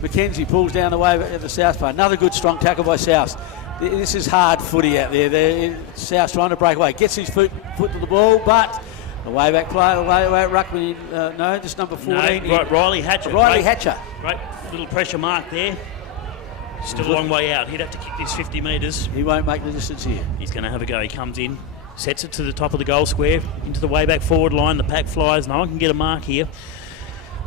McKenzie pulls down the way at the South Bay. Another good strong tackle by South. This is hard footy out there. South trying to break away. Gets his foot to the ball, but the way back player, ruckman, no, just number 14. No, Riley Hatcher. Hatcher. Great little pressure mark there. Still a long way out. He'd have to kick this 50 metres. He won't make the distance here. He's going to have a go. He comes in, sets it to the top of the goal square, into the way back forward line. The pack flies. No one can get a mark here.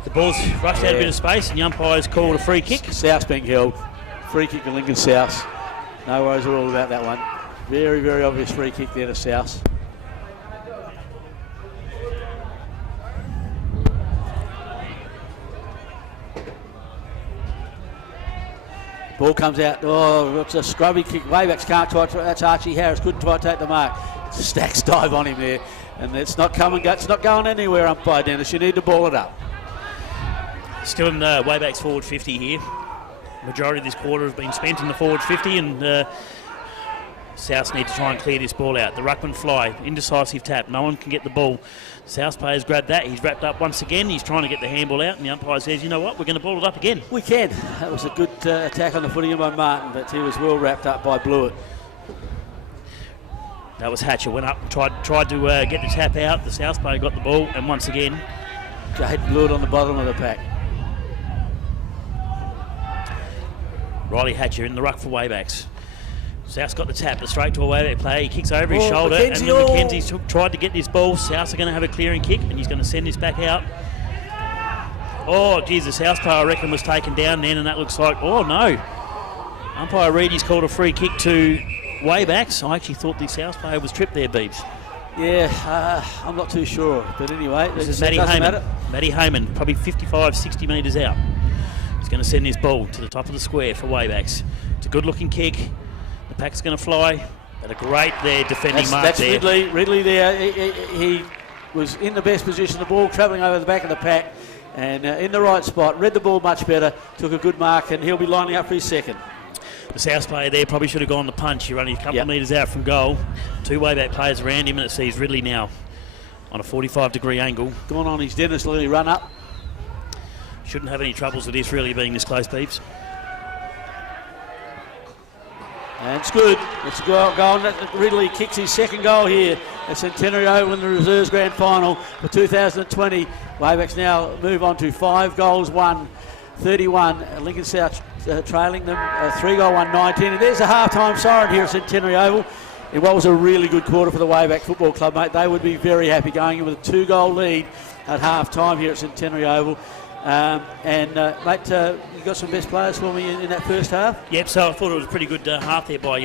The ball's rushed out a bit of space, and the umpire's called a free kick. South being held. Free kick to Lincoln South. No worries at all about that one. Very, very obvious free kick there to South. Ball comes out. Oh, it's a scrubby kick. Waybacks can't try. That's Archie Harris. Couldn't try to take the mark. Stacks dive on him there, and it's not coming. It's not going anywhere. Umpire Dennis, you need to ball it up. Still in Waybacks forward 50 here. Majority of this quarter has been spent in the forward 50, and Souths need to try and clear this ball out. The ruckman fly, indecisive tap. No one can get the ball. South players grab that. He's wrapped up once again. He's trying to get the handball out, and the umpire says, you know what, we're going to ball it up again. We can. That was a good attack on the footing by Martin, but he was well wrapped up by Blewett. That was Hatcher. Went up, tried to get the tap out. The South player got the ball, and once again, Jade Blewett on the bottom of the pack. Riley Hatcher in the ruck for Waybacks. South's got the tap, the straight to a Wayback player. He kicks over his shoulder, and then McKenzie's tried to get this ball. Souths are going to have a clearing kick, and he's going to send this back out. Oh, geez, the South player, I reckon, was taken down then, and that looks like, oh no. Umpire Reedy's called a free kick to Waybacks. I actually thought the South player was tripped there, Beebs. Yeah, I'm not too sure, but anyway, this is Matty Hayman. Matty Hayman, probably 55, 60 metres out. He's going to send this ball to the top of the square for Waybacks. It's a good-looking kick. The pack's going to fly. But a great there defending mark that's there. Ridley there. He was in the best position. The ball travelling over the back of the pack and in the right spot. Read the ball much better. Took a good mark, and he'll be lining up for his second. The South player there probably should have gone to punch. You're only a couple of metres out from goal. Two Wayback players around him, and it sees Ridley now on a 45-degree angle. Gone on his Dennis Lilly run up. Shouldn't have any troubles with this really being this close, Peeps. And it's good. It's a goal. Ridley kicks his second goal here at Centenary Oval in the Reserves Grand Final for 2020. Waybacks now move on to 5 goals, 1, 31. Lincoln South trailing them 3 goal, 1, 19. And there's a half-time siren here at Centenary Oval. In what was a really good quarter for the Wayback Football Club, mate. They would be very happy going in with a 2-goal lead at half-time here at Centenary Oval. Mate, you got some best players for me in that first half? Yep, so I thought it was a pretty good half there by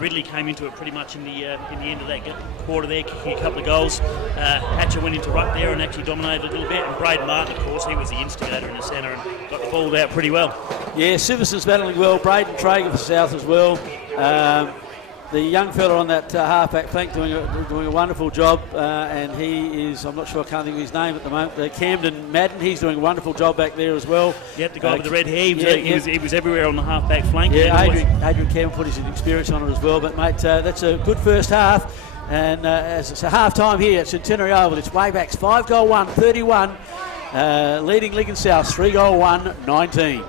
Ridley. Came into it pretty much in the end of that quarter there, kicking a couple of goals. Hatcher went into ruck there and actually dominated a little bit. And Braden Martin, of course, he was the instigator in the centre and got the ball out pretty well. Yeah, Siverson's battling well. Braden Traeger for South as well. The young fella on that half-back flank doing a wonderful job, and he is, I'm not sure, I can't think of his name at the moment, Camden Madden, he's doing a wonderful job back there as well. Yep, the guy with the red hair, he was everywhere on the half-back flank. Yeah, Adrian Campbell put his experience on it as well, but mate, that's a good first half, and as it's a half-time here at Centenary Oval, it's Waybacks 5 goal 1, 31, leading Lincoln South 3 goal 1, 19.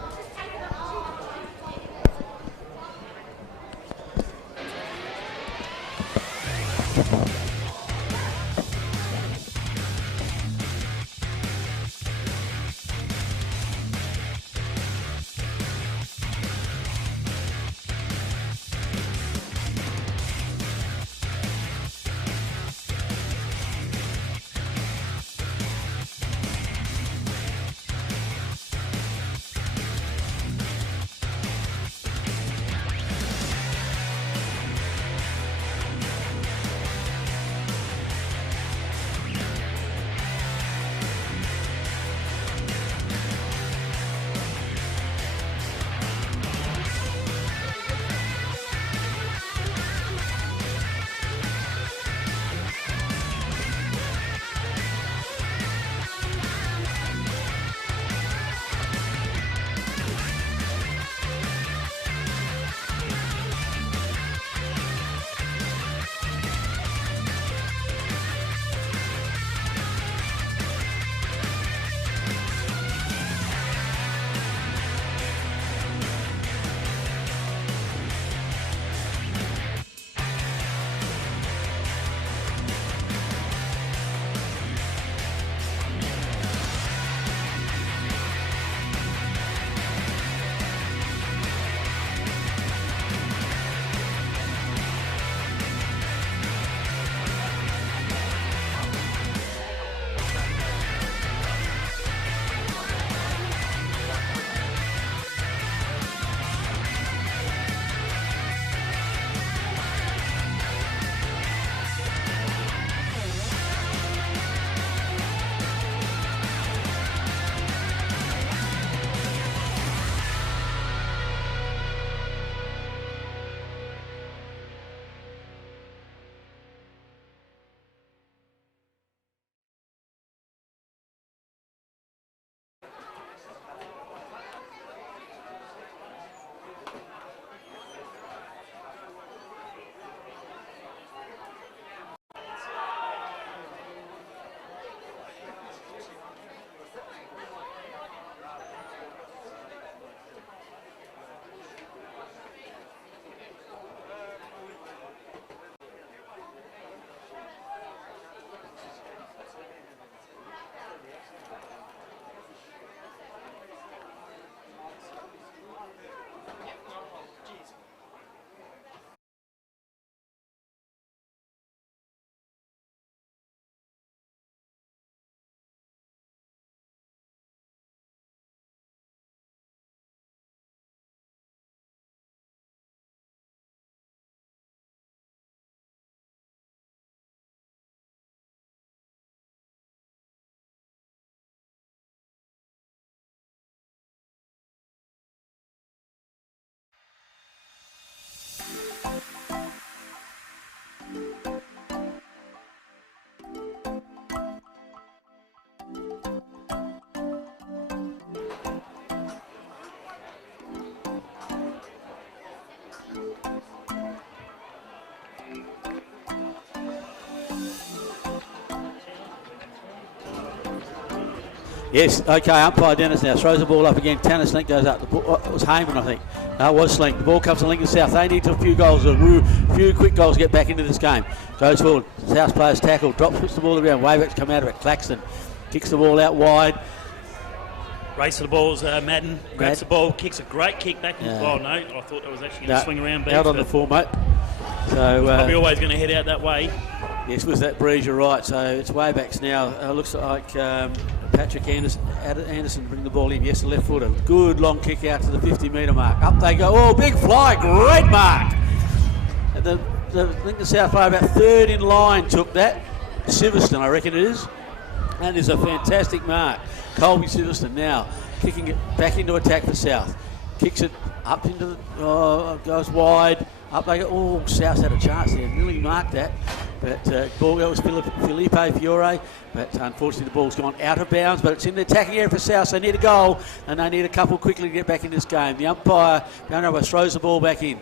Yes, okay, umpire Dennis now throws the ball up again. Tanner Slink goes up. The ball, it was Heyman, I think. No, it was Slink. The ball comes to Lincoln South. They need a few goals, a few quick goals to get back into this game. Goes forward. South players tackle, drops, puts the ball around. Wayback's come out of it. Claxton kicks the ball out wide. Race to the balls, Madden grabs the ball, kicks a great kick back. Well, no, I thought it was actually going to swing around back. Out on the full, mate. So probably always going to head out that way. Yes, was that breeze, you're right. So it's Waybacks now. Looks like Patrick Anderson bring the ball in. Yes, the left footer. Good long kick out to the 50-metre mark. Up they go. Oh, big fly. Great mark. And the Lincoln South player about third in line took that. Siverston, I reckon it is. And there's a fantastic mark. Colby Siverston now kicking it back into attack for South. Kicks it up into the... goes wide. Up they go. Oh, South had a chance there. Nearly marked that. But ball goes Felipe Fiore. But unfortunately the ball's gone out of bounds. But it's in the attacking area for South. So they need a goal. And they need a couple quickly to get back in this game. The umpire, throws the ball back in.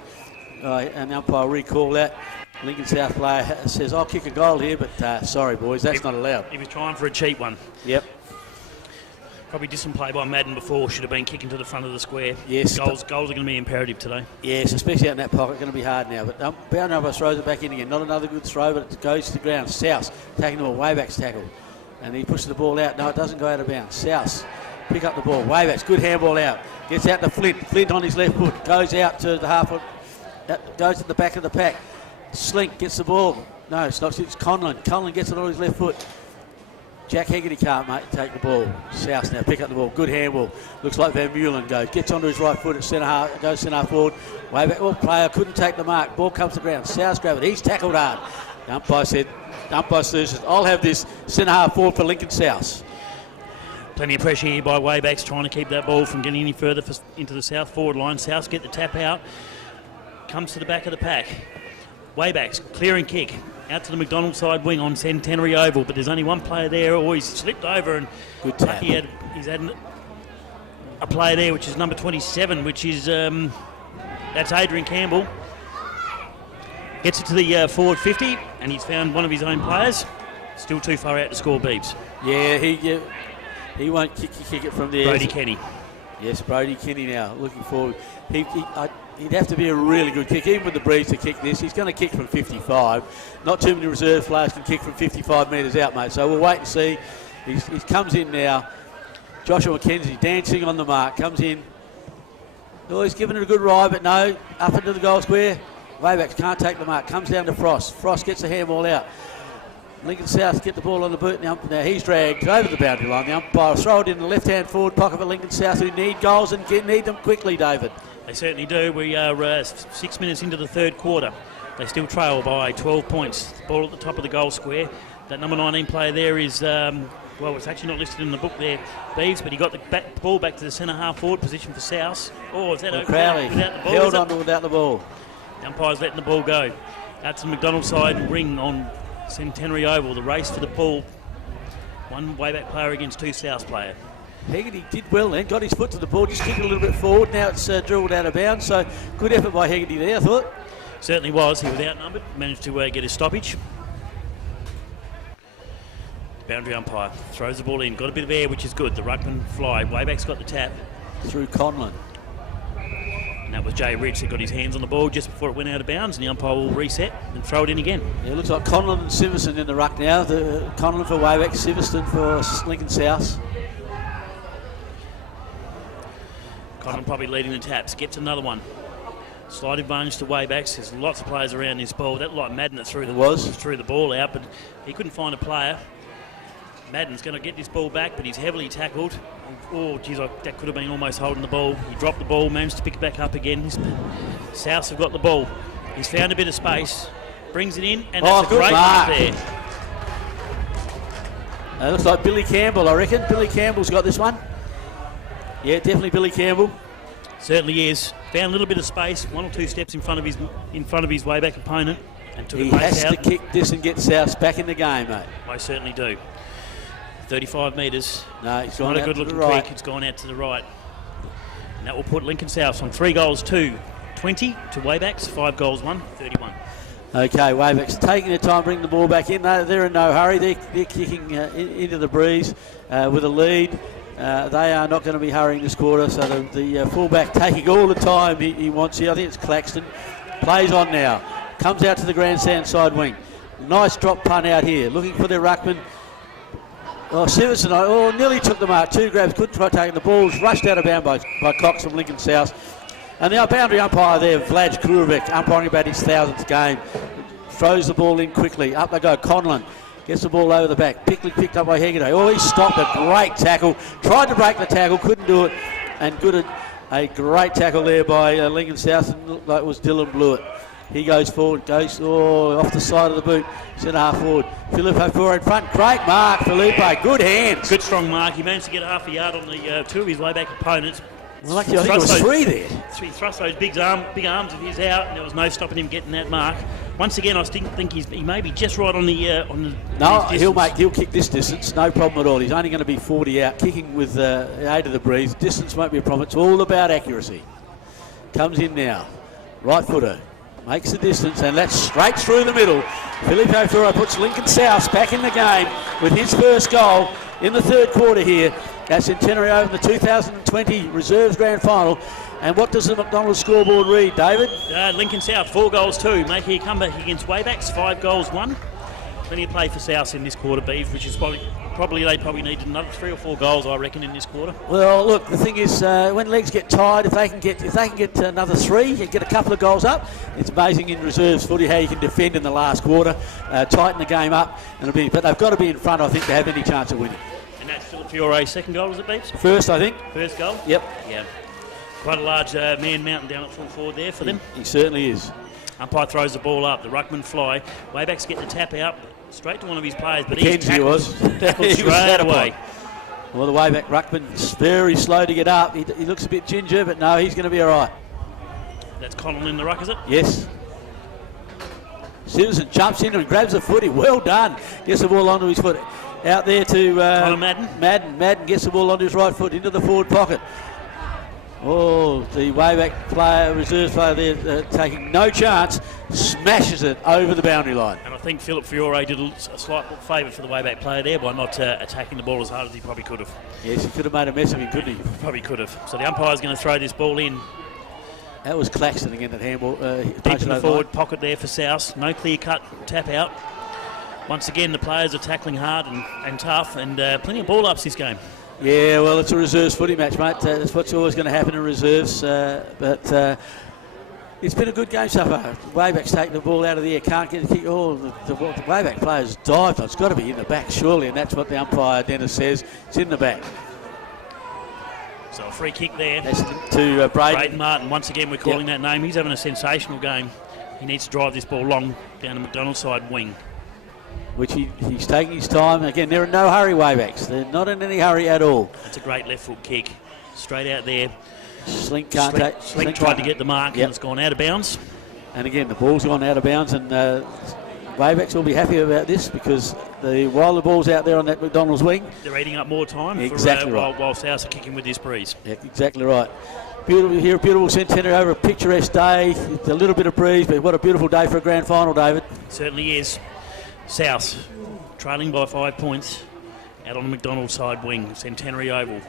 And the umpire recall that. Lincoln South player says, I'll kick a goal here. But sorry, boys, that's not allowed. He was trying for a cheap one. Yep. Probably decent play by Madden before, should have been kicking to the front of the square. Yes. Goals are going to be imperative today. Yes, especially out in that pocket, going to be hard now. But Boundary throws it back in again. Not another good throw, but it goes to the ground. South taking the ball, Wayback's tackle. And he pushes the ball out. No, it doesn't go out of bounds. South pick up the ball. Wayback's good handball out. Gets out to Flint. Flint on his left foot. Goes out to the half foot. Goes to the back of the pack. Slink gets the ball. No, it's not. It's Conlon. Conlon gets it on his left foot. Jack Hegarty can't take the ball. South now pick up the ball. Good handball. Looks like Van Meulen goes. Gets onto his right foot at centre half. Goes centre half forward. Way back. Oh, player couldn't take the mark. Ball comes to the ground. South grab it. He's tackled hard. The umpire says, I'll have this centre half forward for Lincoln South. Plenty of pressure here by Waybacks trying to keep that ball from getting any further into the South forward line. South get the tap out. Comes to the back of the pack. Waybacks clearing kick. Out to the McDonald side wing on Centenary Oval, but there's only one player there. Oh, he's slipped over, and good tap. He's had a player there, which is number 27, which is that's Adrian Campbell. Gets it to the forward 50, and he's found one of his own players. Still too far out to score Beebs. Yeah, he won't kick it from there. Brody Kenny. Yes, Brody Kenny now looking forward. He'd have to be a really good kick, even with the breeze to kick this. He's going to kick from 55. Not too many reserve players can kick from 55 metres out, mate. So we'll wait and see. He comes in now. Joshua McKenzie dancing on the mark. Comes in. Oh, he's giving it a good ride, but no. Up into the goal square. Waybacks can't take the mark. Comes down to Frost. Frost gets the handball out. Lincoln South get the ball on the boot. Now he's dragged over the boundary line. The umpire throw it in the left-hand forward pocket for Lincoln South, who need goals and need them quickly, David. They certainly do. We are 6 minutes into the third quarter. They still trail by 12 points. Ball at the top of the goal square. That number 19 player there is, well, it's actually not listed in the book there, Beeves, but he got the ball back to the centre half forward position for South. Oh, is that okay? Crowley without the ball? Held on without the ball. The umpire's letting the ball go. Out to the McDonald side ring on Centenary Oval. The race for the ball. One Wayback player against two South player. Hegarty did well then, got his foot to the ball, just kicked it a little bit forward. Now it's drilled out of bounds, so good effort by Hegarty there, I thought. Certainly was. He was outnumbered, managed to get his stoppage. Boundary umpire throws the ball in, got a bit of air, which is good. The ruckman fly. Wayback's got the tap. Through Conlon. And that was Jay Rich that got his hands on the ball just before it went out of bounds, and the umpire will reset and throw it in again. Yeah, it looks like Conlon and Siverson in the ruck now. Conlon for Wayback, Siverston for Lincoln South. Conlon probably leading the taps. Gets another one. Slight advantage to Waybacks. There's lots of players around this ball. That like Madden that threw the ball out, but he couldn't find a player. Madden's going to get this ball back, but he's heavily tackled. Oh, geez, that could have been almost holding the ball. He dropped the ball, managed to pick it back up again. Souths have got the ball. He's found a bit of space, brings it in, and that's a great mark there. It looks like Billy Campbell, I reckon. Billy Campbell's got this one. Yeah, definitely Billy Campbell. Certainly is. Found a little bit of space, one or two steps in front of his Wayback opponent, and took he it has out. to kick this and get South back in the game, mate. I certainly do. 35 metres. No, it's gone not a good looking right. kick. It's gone out to the right. And that will put Lincoln South on 3 goals 2, 20 to Waybacks, 5 goals 1, 31. Okay, Waybacks taking their time, bringing the ball back in. They're in no hurry. They're kicking into the breeze with a lead. They are not going to be hurrying this quarter, so the fullback taking all the time he wants here. I think it's Claxton. Plays on now. Comes out to the grandstand side wing. Nice drop punt out here. Looking for their ruckman. Oh, Siverson, nearly took the mark. 2 grabs, couldn't try taking the balls. Rushed out of bound by Cox from Lincoln South. And the boundary umpire there, Vlad Kurovic, umpiring about his 1000th game. Throws the ball in quickly. Up they go. Conlon gets the ball over the back. Picked up by Hegarty. Oh, he stopped a great tackle. Tried to break the tackle, couldn't do it. And a great tackle there by Lincoln South. And looked like it was Dylan Blewett. He goes forward, off the side of the boot, centre half forward. Filippo Fura in front, great mark, Felipe, good hands. Good strong mark, he managed to get half a yard on the 2 of his way back opponents. Well, lucky, I think it was 3 there. He thrust those big arms of his out, and there was no stopping him getting that mark. Once again, I think he may be just right on the. No, he'll kick this distance, no problem at all. He's only going to be 40 out, kicking with 8 of the breeze. Distance won't be a problem. It's all about accuracy. Comes in now, right footer. Makes the distance, and that's straight through the middle. Filippo Fura puts Lincoln South back in the game with his first goal in the 3rd quarter here at Centenary over the 2020 Reserves Grand Final. And what does the McDonald's scoreboard read, David? Lincoln South, 4 goals 2, making a comeback against WAYBACK, 5 goals 1. Plenty of play for South in this quarter, Beef, which is probably they need another 3 or 4 goals, I reckon, in this quarter. Well, look, the thing is, when legs get tired, if they can get another 3 and get a couple of goals up, it's amazing in reserves footy how you can defend in the last quarter, tighten the game up, but they've got to be in front, I think, to have any chance of winning. And that's Philip Fiore's second goal, is it, Beeps? First, I think. First goal? Yep. Yeah. Quite a large man mountain down at full forward there for them. He certainly is. Umpire throws the ball up, the ruckman fly. WAYBACK's getting the tap out. Straight to one of his players, but he's tackled straight away. Well, the WAYBACK ruckman's very slow to get up. He looks a bit ginger, but no, he's going to be all right. That's Connell in the ruck, is it? Yes. Citizen jumps in and grabs the footy. Well done. Gets the ball onto his foot. Out there to Connor Madden. Madden gets the ball onto his right foot into the forward pocket. Oh, the WAYBACK player, reserve player there, taking no chance, smashes it over the boundary line. And I think Philip Fiore did a slight favour for the WAYBACK player there by not attacking the ball as hard as he probably could have. Yes, he could have made a mess of him, couldn't he? Probably could have. So the umpire's going to throw this ball in. That was Claxton again at handball. Deep in the forward pocket there for South. No clear-cut tap out. Once again, the players are tackling hard and tough, and plenty of ball-ups this game. Yeah, well, it's a reserves footy match, mate. That's what's always going to happen in reserves. But it's been a good game so far. WAYBACK's taking the ball out of the air, can't get a kick. Oh, the WAYBACK players dived. It's got to be in the back, surely, and that's what the umpire, Dennis, says. It's in the back. So a free kick there. That's to Braden Martin. Once again, we're calling that name. He's having a sensational game. He needs to drive this ball long down the McDonald's side wing. Which he's taking his time. Again, they're in no hurry, WAYBACKs. They're not in any hurry at all. That's a great left foot kick. Straight out there. Slink can't take. Slink tried to get the mark, and it's gone out of bounds. And again, the ball's gone out of bounds, and WAYBACks will be happy about this because while the ball's out there on that McDonald's wing, they're eating up more time exactly right. while South are kicking with this breeze. Yeah, exactly right. Beautiful Centenary over a picturesque day. It's a little bit of breeze, but what a beautiful day for a grand final, David. Certainly is. South trailing by 5 points out on the McDonald's side wing, Centenary Oval.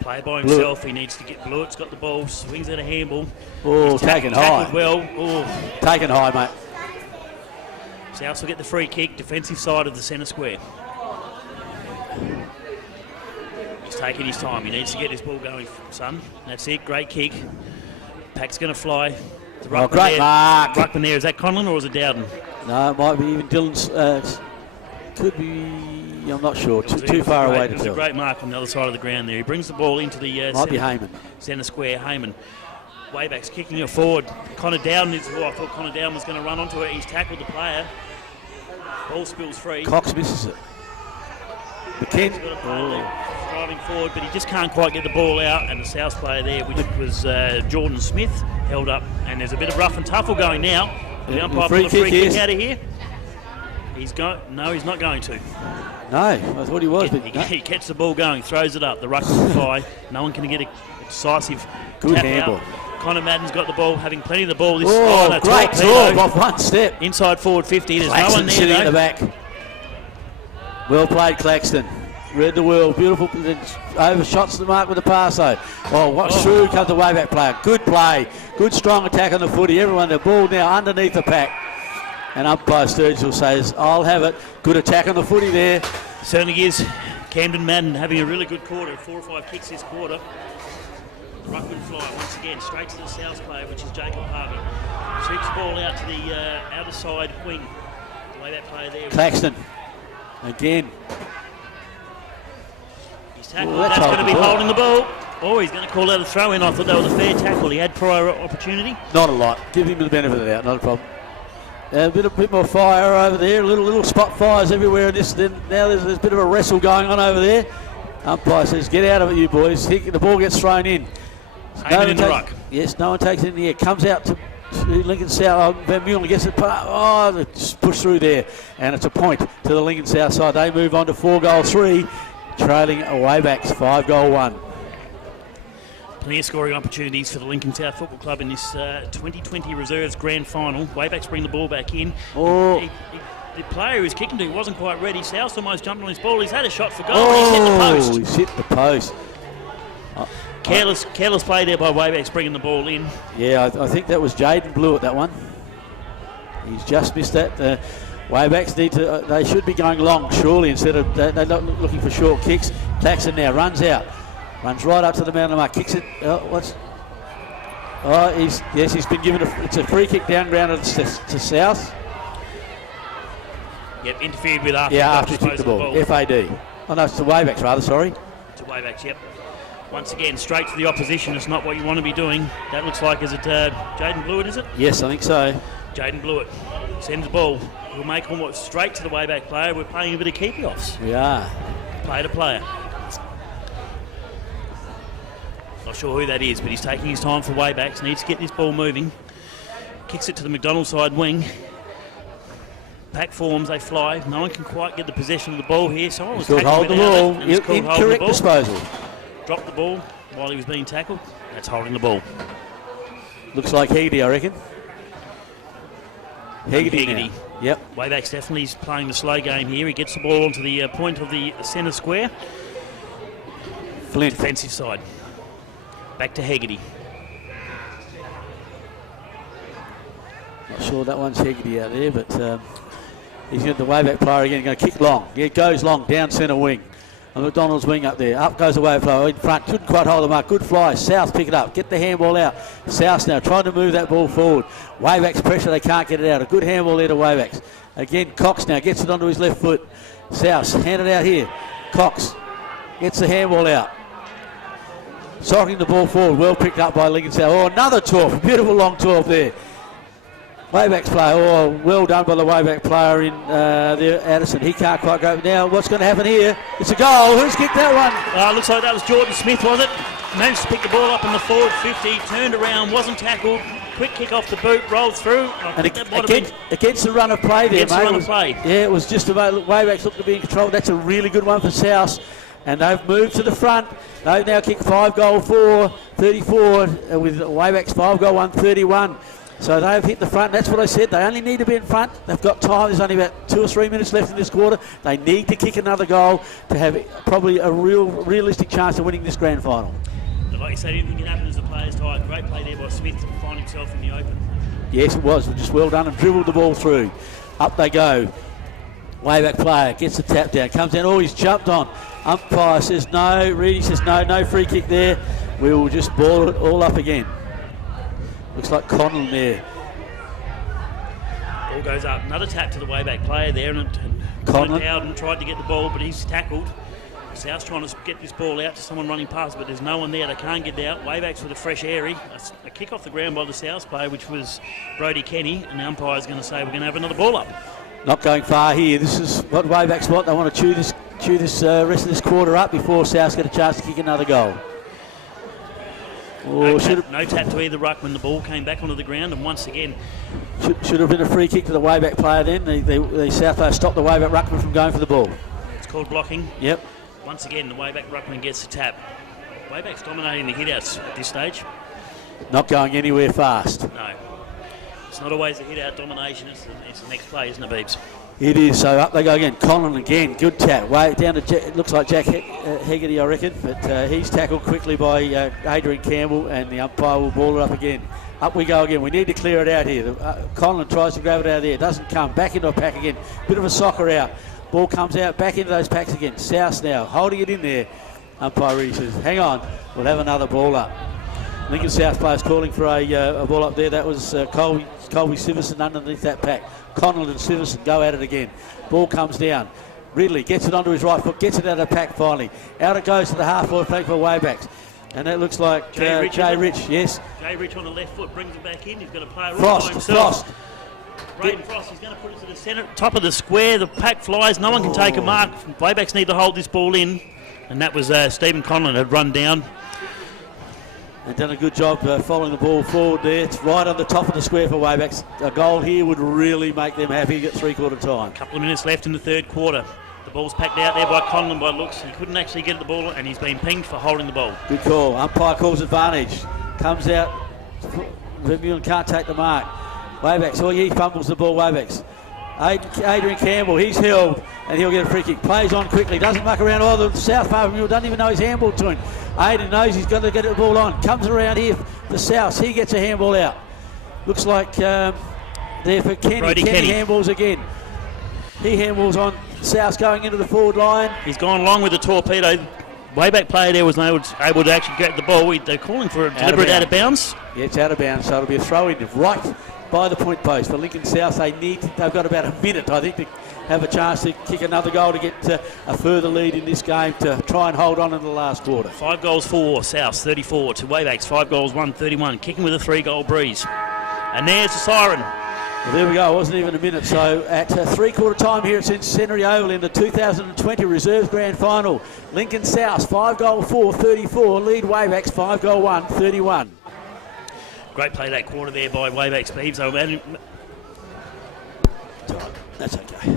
Player by himself, he needs to get Blewett's got the ball, swings at a handball. Oh, taken high. Well. Oh. Taken high, mate. South will get the free kick, defensive side of the centre square. He's taking his time, he needs to get this ball going, son. That's it, great kick. Pack's going to fly. Great mark. Ruckman there, is that Conlon or is it Dowden? No, it might be even Dylan's. Could be, I'm not sure. Too far away to tell. It was a great mark on the other side of the ground there. He brings the ball into the might be Heyman. Centre square. Heyman. WAYBACK's kicking it forward. Connor Dowden is. Oh, I thought Connor Dowden was going to run onto it. He's tackled the player. Ball spills free. Cox misses it. McKenzie driving forward, but he just can't quite get the ball out. And the South player there, which was Jordan Smith, held up. And there's a bit of rough and tuffle going now. The umpire put a free kick out of here. No, he's not going to. No, I thought he was. He gets the ball going, throws it up. The ruck will fly. No one can get a decisive good tap handball. Out. Connor Madden's got the ball, having plenty of the ball. This great talk off one step. Inside forward 50. There's Claxton no one there sitting in the back. Well played, Claxton. Read the world. Beautiful. Overshots the mark with the pass, though. Oh, what's through comes the way-back player. Good play. Good strong attack on the footy. Everyone, the ball now underneath the pack. And umpire Sturgill says, I'll have it. Good attack on the footy there. Certainly is. Camden Madden having a really good quarter. 4 or 5 kicks this quarter. The ruckman fly once again straight to the south player, which is Jacob Harvey. Sweeps the ball out to the outer side wing. The way that player there. Claxton again. He's tackled. That's going to be holding the ball. Oh, he's going to call out a throw in. I thought that was a fair tackle. He had prior opportunity. Not a lot. Give him the benefit of the doubt. Not a problem. A bit more fire over there. Little spot fires everywhere. Now there's a bit of a wrestle going on over there. Umpire says, get out of it, you boys. The ball gets thrown in. In the ruck. Yes, no one takes it in the air. Comes out to Lincoln South. Van Meulen gets it. Oh, they just push through there. And it's a point to the Lincoln South side. They move on to 4-3, trailing WAYBACK's 5-1. Plenty of scoring opportunities for the Lincoln South Football Club in this 2020 Reserves Grand Final. WAYBACK's bring the ball back in. Oh. The player who's kicking to wasn't quite ready. South almost jumped on his ball. He's had a shot for goal, and he's hit the post. He's hit the post. Careless play there by WAYBACK's bringing the ball in. Yeah, I think that was Jaden Blewett, that one. He's just missed that. WAYBACK's need to. They should be going long, surely, instead of they're not looking for short kicks. Claxton now runs out, runs right up to the man of the mark, kicks it. He's been given it's a free kick down ground to South. Yep, interfered with after. Yeah, after he kicked the ball. FAD. Oh no, it's the WAYBACK's rather. Sorry. To WAYBACK's, yep. Once again, straight to the opposition. It's not what you want to be doing. That looks like, is it Jaden Blewett, is it? Yes, I think so. Jaden Blewett sends the ball. We'll make almost straight to the WAYBACK player. We're playing a bit of keepy-offs. We are. Player to player. Not sure who that is, but he's taking his time for WAYBACKs. Needs to get this ball moving. Kicks it to the McDonald side wing. Pack forms, they fly. No one can quite get the possession of the ball here. Someone was tackling hold the ball. Incorrect disposal. Dropped the ball while he was being tackled. That's holding the ball. Looks like Hegarty, I reckon. Hegarty. Yep. WAYBACK's definitely playing the slow game here. He gets the ball onto the point of the centre square. Flint. Defensive side. Back to Hegarty. Not sure that one's Hegarty out there, but he's got the WAYBACK player again. Going to kick long. Yeah, it goes long down centre wing. And McDonald's wing up there. Up goes the WAYBACK player in front. Couldn't quite hold the mark. Good fly. South pick it up. Get the handball out. South now trying to move that ball forward. WAYBACK's pressure. They can't get it out. A good handball there to WAYBACK's. Again, Cox now gets it onto his left foot. South hand it out here. Cox gets the handball out. Socking the ball forward. Well picked up by Lincoln South. Oh, another 12. Beautiful long 12 there. WAYBACK's player, well done by the WAYBACK player in there, Addison. He can't quite go. Now, what's going to happen here? It's a goal. Who's kicked that one? Looks like that was Jordan Smith, was it? Managed to pick the ball up in the forward 50, turned around, wasn't tackled. Quick kick off the boot, rolled through. And against the run of play there, mate. Against the run of play. Yeah, it was just about WAYBACK's looked to be in control. That's a really good one for South. And they've moved to the front. They've now kicked 5-4, 34 with WAYBACK's 5-1, 31. So they've hit the front. That's what I said. They only need to be in front. They've got time. There's only about 2 or 3 minutes left in this quarter. They need to kick another goal to have probably a realistic chance of winning this grand final. But like you said, anything can happen as the player's tired. Great play there by Smith to find himself in the open. Yes, it was. Just well done and dribbled the ball through. Up they go. WAYBACK player gets the tap down. Comes down. Oh, he's jumped on. Umpire says no. Reedy says no. No free kick there. We will just ball it all up again. Looks like Conlon there. Ball goes up. Another tap to the WAYBACK player there, and Conlon out and tried to get the ball, but he's tackled. South's trying to get this ball out to someone running past, but there's no one there. They can't get it out. WAYBACK's with a fresh airy. A kick off the ground by the South player, which was Brodie Kenny, and the umpire's going to say we're going to have another ball up. Not going far here. This is what WAYBACK's want. They want to chew this rest of this quarter up before South's get a chance to kick another goal. No tap to either ruck when the ball came back onto the ground, and once again should have been a free kick to the WAYBACK player then. The South player stopped the WAYBACK ruckman from going for the ball. It's called blocking. Yep. Once again, the WAYBACK ruckman gets the tap. WAYBACK's dominating the hit-outs at this stage. Not going anywhere fast. No. It's not always a hit-out domination. It's the next play, isn't it, Beebs? It is, so up they go again. Colin again, good tap. Way down to, it looks like Jack Hegarty, I reckon, but he's tackled quickly by Adrian Campbell, and the umpire will ball it up again. Up we go again. We need to clear it out here. Colin tries to grab it out of there. Doesn't come. Back into a pack again. Bit of a soccer out. Ball comes out. Back into those packs again. South now holding it in there. Umpire really says, hang on. We'll have another ball up. Lincoln South players calling for a ball up there. That was Colby Siverson underneath that pack. Connell and Siverson go at it again. Ball comes down. Ridley gets it onto his right foot, gets it out of the pack finally. Out it goes to the half-forward flank for Waybacks. And that looks like Jay Rich, yes. Jay Rich on the left foot brings it back in. He's going to play right Frost, by himself. Frost. Braden Frost, he's going to put it to the centre, top of the square. The pack flies. No one can take a mark. Waybacks need to hold this ball in. And that was Stephen Conlon had run down. They've done a good job following the ball forward there. It's right on the top of the square for Waybacks. A goal here would really make them happy at three-quarter time. A couple of minutes left in the third quarter. The ball's packed out there by Conlon by looks. He couldn't actually get at the ball, and he's been pinged for holding the ball. Good call. Umpire calls advantage. Comes out. Vermeulen can't take the mark. Waybacks. He fumbles the ball. Waybacks. Adrian Campbell, he's held, and he'll get a free kick. Plays on quickly, doesn't muck around either. South Farm doesn't even know he's handball to him. Aiden knows he's got to get the ball on. Comes around here for South. He gets a handball out. Looks like there for Kenny. Kenny handballs again. He handballs on. South's going into the forward line. He's gone along with the torpedo. Wayback player there was able to actually get the ball. They're calling for a deliberate out of bounds. Yeah, it's out of bounds, so it'll be a throw-in right by the point post. For Lincoln South, they've got about a minute, I think, to have a chance to kick another goal to get a further lead in this game to try and hold on in the last quarter. 5 goals for South, 34 to Waybacks. 5 goals, 131. Kicking with a 3-goal breeze. And there's the siren. Well, there we go. It wasn't even a minute. So at three-quarter time here at Centenary Oval in the 2020 Reserves Grand Final, Lincoln South 5-goal 4, 34. Lead Waybacks 5-goal 1, 31. Great play that quarter there by Waybacks Beeves. That's okay.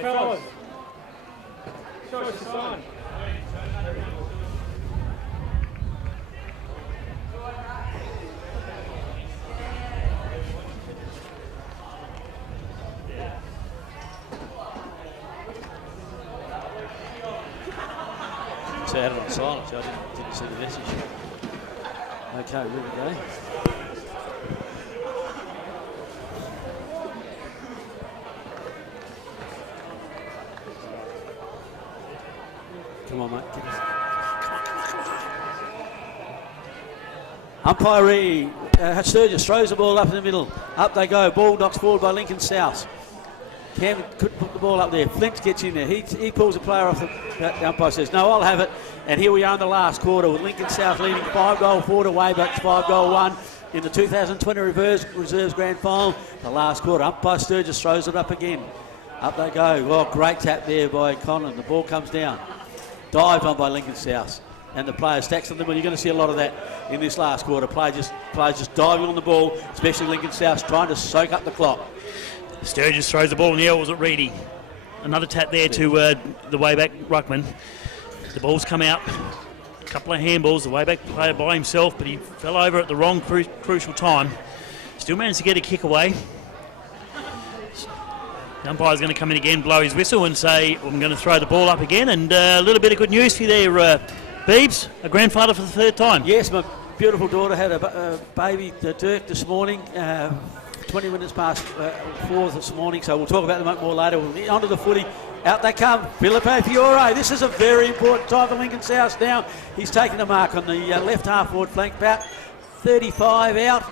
Hey, fellas. Show us the sign. So I had it on silent, so I didn't see the message. Okay, here we go. Come on, mate. Get us. Umpire Sturgis throws the ball up in the middle. Up they go. Ball knocks forward by Lincoln South. Cam couldn't put the ball up there. Flint gets in there. He pulls a player off. The umpire says, no, I'll have it. And here we are in the last quarter with Lincoln South leading 5-4 to WAYBACK 5-1 in the 2020 Reserves Grand Final. The last quarter. Umpire Sturgis throws it up again. Up they go. Well, great tap there by Conlon. The ball comes down. Dived on by Lincoln South. And the player stacks on them. Well, you're going to see a lot of that in this last quarter. Players just diving on the ball, especially Lincoln South, trying to soak up the clock. Sturgis throws the ball in the air. Was it Reedy? Another tap there to the WAYBACK ruckman. The ball's come out. A couple of handballs. The WAYBACK player by himself, but he fell over at the wrong crucial time. Still managed to get a kick away. The umpire's going to come in again, blow his whistle and say, I'm going to throw the ball up again. And a little bit of good news for you there, Beebs, a grandfather for the third time. Yes, my beautiful daughter had a baby, Dirk, this morning. 20 minutes past 4 this morning, so we'll talk about them more later. We'll get onto the footy. Out they come, Filipe Fiore. This is a very important time for Lincoln South now. He's taking a mark on the left half forward flank, about 35 out,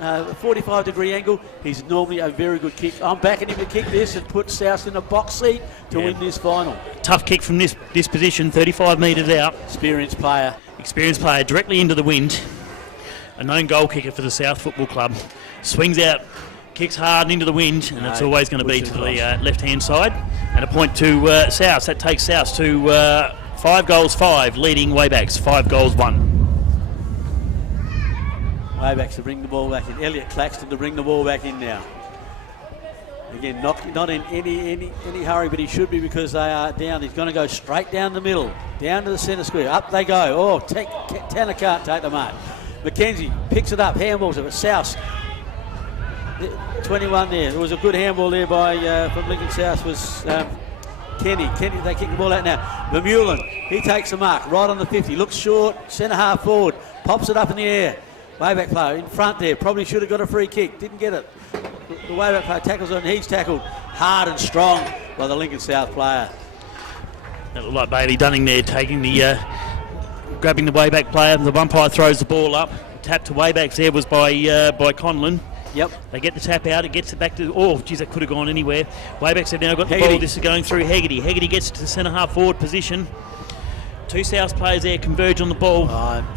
45-degree angle. He's normally a very good kick. I'm backing him to kick this and put South in a box seat to win this final. Tough kick from this position, 35 metres out. Experienced player directly into the wind. A known goal kicker for the South Football Club. Swings out, kicks hard and into the wind, and it's always going to be to the left-hand side. And a point to South. That takes South to 5-5, leading WAYBACK 5-1. WAYBACK to bring the ball back in. Elliot Claxton to bring the ball back in now. Again, not in any hurry, but he should be because they are down. He's going to go straight down the middle, down to the centre square. Up they go. Oh, Tanner can't take the mark. McKenzie picks it up, handballs it. South 21 there. There was a good handball there by from Lincoln South was Kenny. They kick the ball out now. Vermeulen, he takes the mark right on the 50. Looks short, centre half forward, pops it up in the air. WAYBACK player in front there. Probably should have got a free kick. Didn't get it. The WAYBACK player tackles on. He's tackled hard and strong by the Lincoln South player. That looked like Bailey Dunning there, taking the grabbing the WAYBACK player. The umpire throws the ball up. Tap to WAYBACK there was by Conlon. Yep. They get the tap out. It gets it back to. Oh, geez, that could have gone anywhere. WAYBACK have now got the ball. This is going through Hegarty. Hegarty gets to the centre half forward position. Two South players there converge on the ball.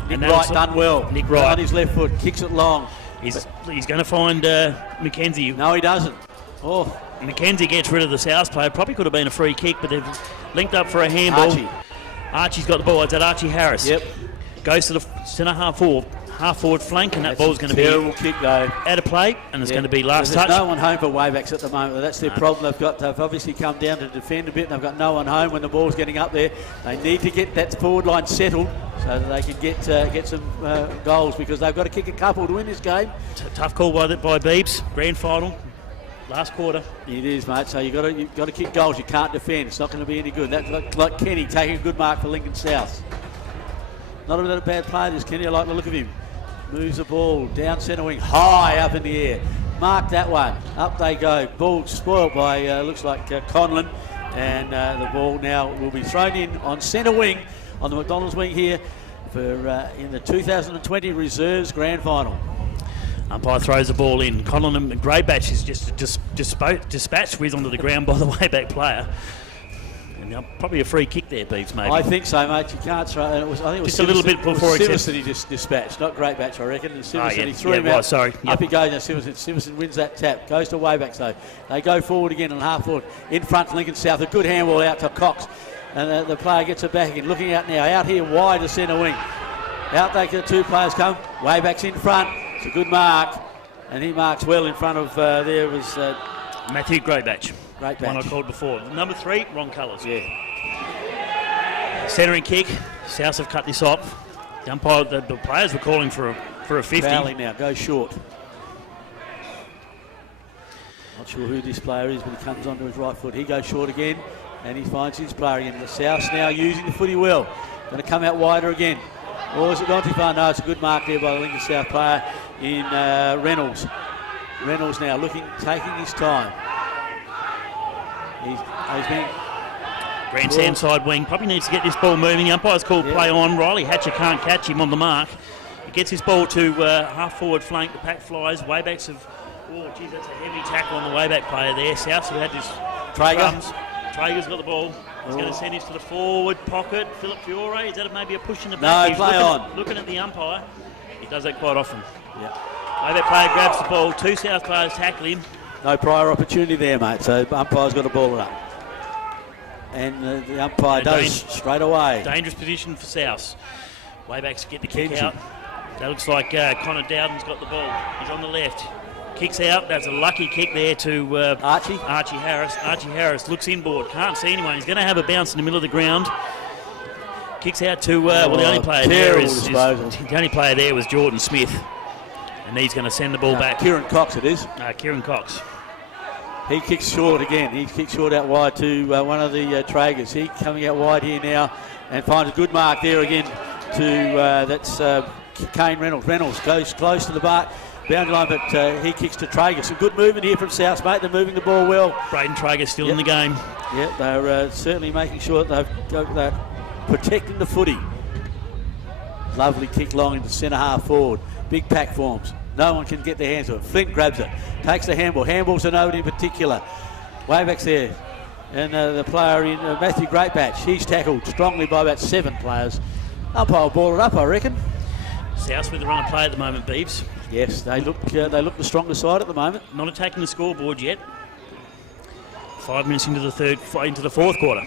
Nick Wright done well. Nick Wright on his left foot, kicks it long. He's going to find McKenzie. No, he doesn't. Oh, McKenzie gets rid of the South player. Probably could have been a free kick, but they've linked up for a handball. Archie's got the ball. It's at Archie Harris. Yep. Goes to the centre half forward flank, and that ball's going to be terrible kick though. Out of play, and it's going to be last touch. There's no one home for WAYBACK at the moment. That's their problem. They've obviously come down to defend a bit, and they've got no one home when the ball's getting up there. They need to get that forward line settled so that they can get some goals, because they've got to kick a couple to win this game. Tough call by Beebs. Grand final, last quarter. It is, mate. So you've got to kick goals. You can't defend. It's not going to be any good. That's like Kenny taking a good mark for Lincoln South. Not a bad player, this Kenny. I like the look of him. Moves the ball down centre wing, high up in the air. Mark that one. Up they go. Ball spoiled by, looks like Conlon. And the ball now will be thrown in on centre wing, on the McDonald's wing here, for in the 2020 Reserves Grand Final. Umpire throws the ball in. Conlon and Greybatch is just dispatched whiz onto the ground by the WAYBACK player. And probably a free kick there, Beebs, maybe. I think so, mate. You can't throw. I think it was just a little bit before Siverson he just dispatched, not Greybatch, I reckon. And Siverson, he threw him out. Sorry. Up he goes now. Siverson wins that tap. Goes to WAYBACK, so they go forward again and half forward. In front, Lincoln South. A good handball out to Cox. And the player gets it back again. Looking out now. Out here wide to centre wing. Out the two players come. WAYBACK's in front. It's a good mark. And he marks well in front of there was Matthew Greybatch. Great One I batch. called before. Number 3, wrong colours. Yeah. Centering kick. South have cut this off. The umpire, the players were calling for a 50. Fouling now, goes short. Not sure who this player is, but he comes onto his right foot. He goes short again, and he finds his player again. The South's now using the footy well. Going to come out wider again. Or has it gone too far? No, it's a good mark there by the Lincoln South player in Reynolds. Reynolds now taking his time. He's been... Grandstand side wing. Probably needs to get this ball moving. Umpire's called play on. Riley Hatcher can't catch him on the mark. He gets his ball to half-forward flank. The pack flies. Waybacks have... Oh, geez, that's a heavy tackle on the Wayback player there. South have had this... Traeger. Traeger's got the ball. He's going to send this to the forward pocket. Philip Fiore, is that maybe a push in the back? No, play on. Looking at the umpire. He does that quite often. Yeah. Wayback player grabs the ball. 2 South players tackle him. No prior opportunity there, mate. So umpire's got to ball it up. And the umpire does straight away. Dangerous position for South. Waybacks get the kick Kenji. out. That looks like Connor Dowden's got the ball. He's on the left. Kicks out. That's a lucky kick there to Archie Harris. Archie Harris looks inboard. Can't see anyone. He's going to have a bounce in the middle of the ground. Kicks out to well, the only player there the only player there was Jordan Smith, and he's going to send the ball back. Kieran Cox it is. Kieran Cox. He kicks short again. He kicks short out wide to one of the Traegers. He coming out wide here now and finds a good mark there again to that's Kane Reynolds. Reynolds goes close to the boundary line, but he kicks to Traeger. Some good movement here from South, mate. They're moving the ball well. Braden Traeger still in the game. Yeah, they're certainly making sure that they're protecting the footy. Lovely kick long into centre half forward. Big pack forms. No one can get their hands on it. Flint grabs it. Takes the handball. Handball's a note in particular. Wayback's there. And the player in Matthew Greatbatch. He's tackled strongly by about 7 players. Umpire will ball it up, I reckon. South with the run of play at the moment, Beeves. Yes, they look the stronger side at the moment. Not attacking the scoreboard yet. 5 minutes into the fourth quarter.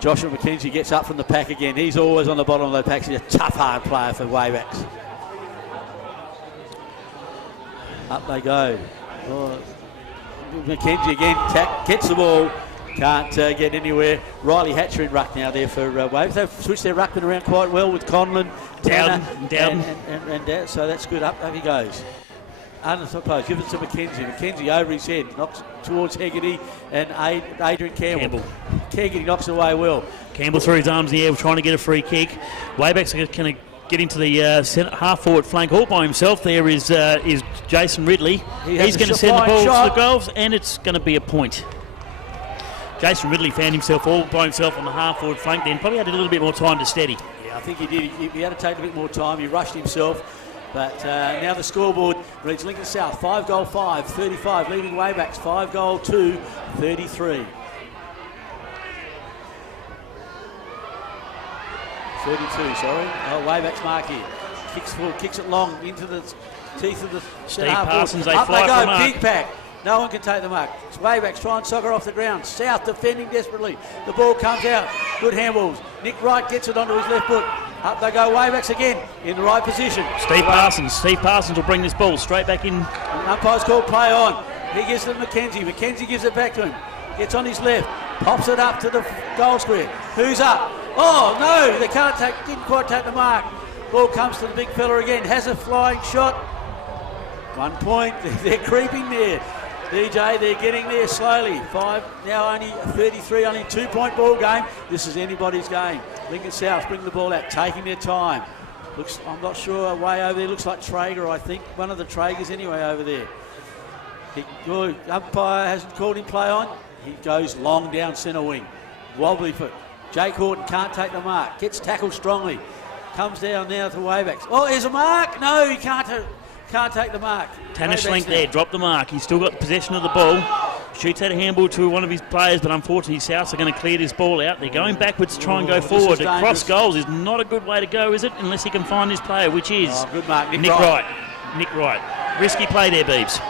Joshua McKenzie gets up from the pack again. He's always on the bottom of the packs. He's a tough, hard player for Waybacks. Up they go. Oh, McKenzie again gets the ball. Can't get anywhere. Riley Hatcher in ruck now there for Waves. They've switched their ruckman around quite well with Conlon, Dowden. And so that's good. Up he goes. Unsupposed. Give it to McKenzie. McKenzie over his head. Knocks towards Hegarty and Adrian Campbell. Hegarty knocks away well. Campbell threw his arms in the air trying to get a free kick. Waybacks are going to get into the half-forward flank all by himself. There is Jason Ridley. He's going to send the ball to the goals, and it's going to be a point. Jason Ridley found himself all by himself on the half-forward flank then. Probably had a little bit more time to steady. Yeah, I think he did. He had to take a bit more time. He rushed himself. But now the scoreboard reads Lincoln South 5 goal 5, 35, leading Waybacks 5 goal 2, 33. 32, sorry. Oh, Waybacks mark here. Kicks it long into the teeth of the Steve Parsons, they up fly they for go, the mark. big pack. No one can take the mark. It's Waybacks try and soccer off the ground. South defending desperately. The ball comes out. Good handballs. Nick Wright gets it onto his left foot. Up they go, Waybacks again in the right position. Steve Parsons will bring this ball straight back in. The umpire's called play on. He gives it to McKenzie. McKenzie gives it back to him. Gets on his left. Pops it up to the goal square. Who's up? Oh no, they didn't quite take the mark. Ball comes to the big fella again. Has a flying shot. 1 point. They're creeping there. DJ, they're getting there slowly. 5, now only 33, only a 2-point ball game. This is anybody's game. Lincoln South bring the ball out, taking their time. I'm not sure, way over there, looks like Traeger, I think. One of the Traegers anyway over there. Umpire hasn't called him play on. He goes long down centre wing. Wobbly foot. Jake Horton can't take the mark. Gets tackled strongly. Comes down now to Waybacks. Oh, there's a mark. No, he can't take the mark. Tanner Schlenk there, dropped the mark. He's still got possession of the ball. Shoots out a handball to one of his players, but unfortunately Souths are going to clear this ball out. They're going backwards to try and go forward. Across goals is not a good way to go, is it? Unless he can find this player, which is good mark, Nick Wright. Nick Wright. Risky play there, Beebs.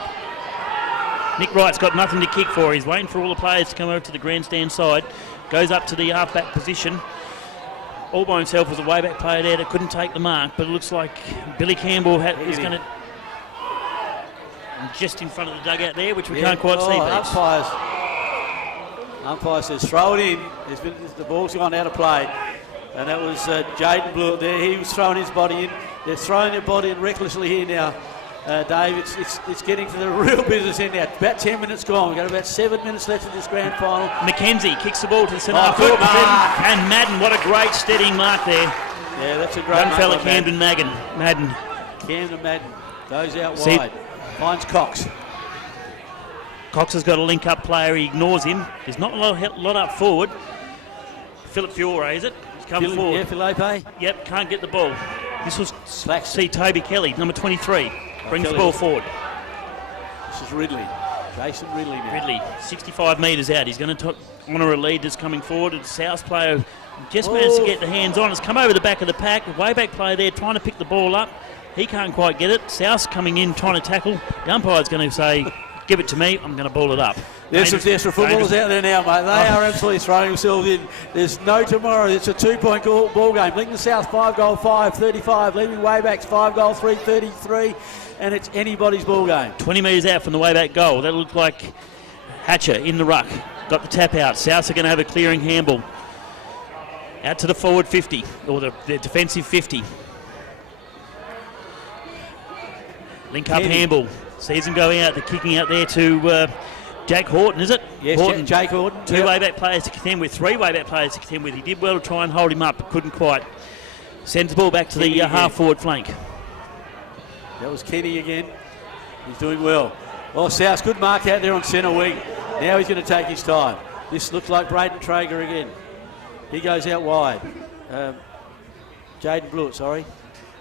Nick Wright's got nothing to kick for. He's waiting for all the players to come over to the grandstand side. Goes up to the half-back position. All by himself was a way-back player there that couldn't take the mark, but it looks like Billy Campbell is going to... And just in front of the dugout there, which we can't quite see. Umpire says throw it in. The ball's gone out of play. And that was Jaden Blewett there. He was throwing his body in. They're throwing their body in recklessly here now. Dave, it's getting to the real business end now. About 10 minutes gone. We've got about 7 minutes left in this grand final. McKenzie kicks the ball to the centre half foot. And Madden, what a great steadying mark there. Yeah, that's a great young fella, Camden Madden. Camden Madden goes out wide. Finds Cox. Cox has got a link-up player. He ignores him. There's not a lot up forward. Philip Fiore, is it? He's come forward. Yeah, Felipe. Yep, can't get the ball. This was Slacks. See Toby Kelly, number 23. Brings the ball forward. This is Ridley. Jason Ridley now. Ridley, 65 metres out. He's going to honour a lead that's coming forward. The South player just managed to get the hands on. It's come over the back of the pack. The way-back player there trying to pick the ball up. He can't quite get it. South's coming in trying to tackle. The umpire's going to say, give it to me, I'm going to ball it up. There's some desperate footballers out there now, mate. They are absolutely throwing themselves in. There's no tomorrow. It's a 2-point ball game. Lincoln South 5-goal 5-35, leaving Waybacks 5-goal 3-33, and it's anybody's ball game. 20 metres out from the way-back goal. That looked like Hatcher in the ruck. Got the tap out. Souths are going to have a clearing handball. Out to the forward 50, or the defensive 50. Link up handball. Sees him going out. They're kicking out there to Jack Horton, is it? Yes, Horton. Jake Horton. Two way-back players to contend with, 3 way-back players to contend with. He did well to try and hold him up, but couldn't quite. Sends the ball back to the half-forward flank. That was Kenny again. He's doing well. Well, South's good mark out there on centre wing. Now he's going to take his time. This looks like Braden Traeger again. He goes out wide. Jaden Blewett, sorry.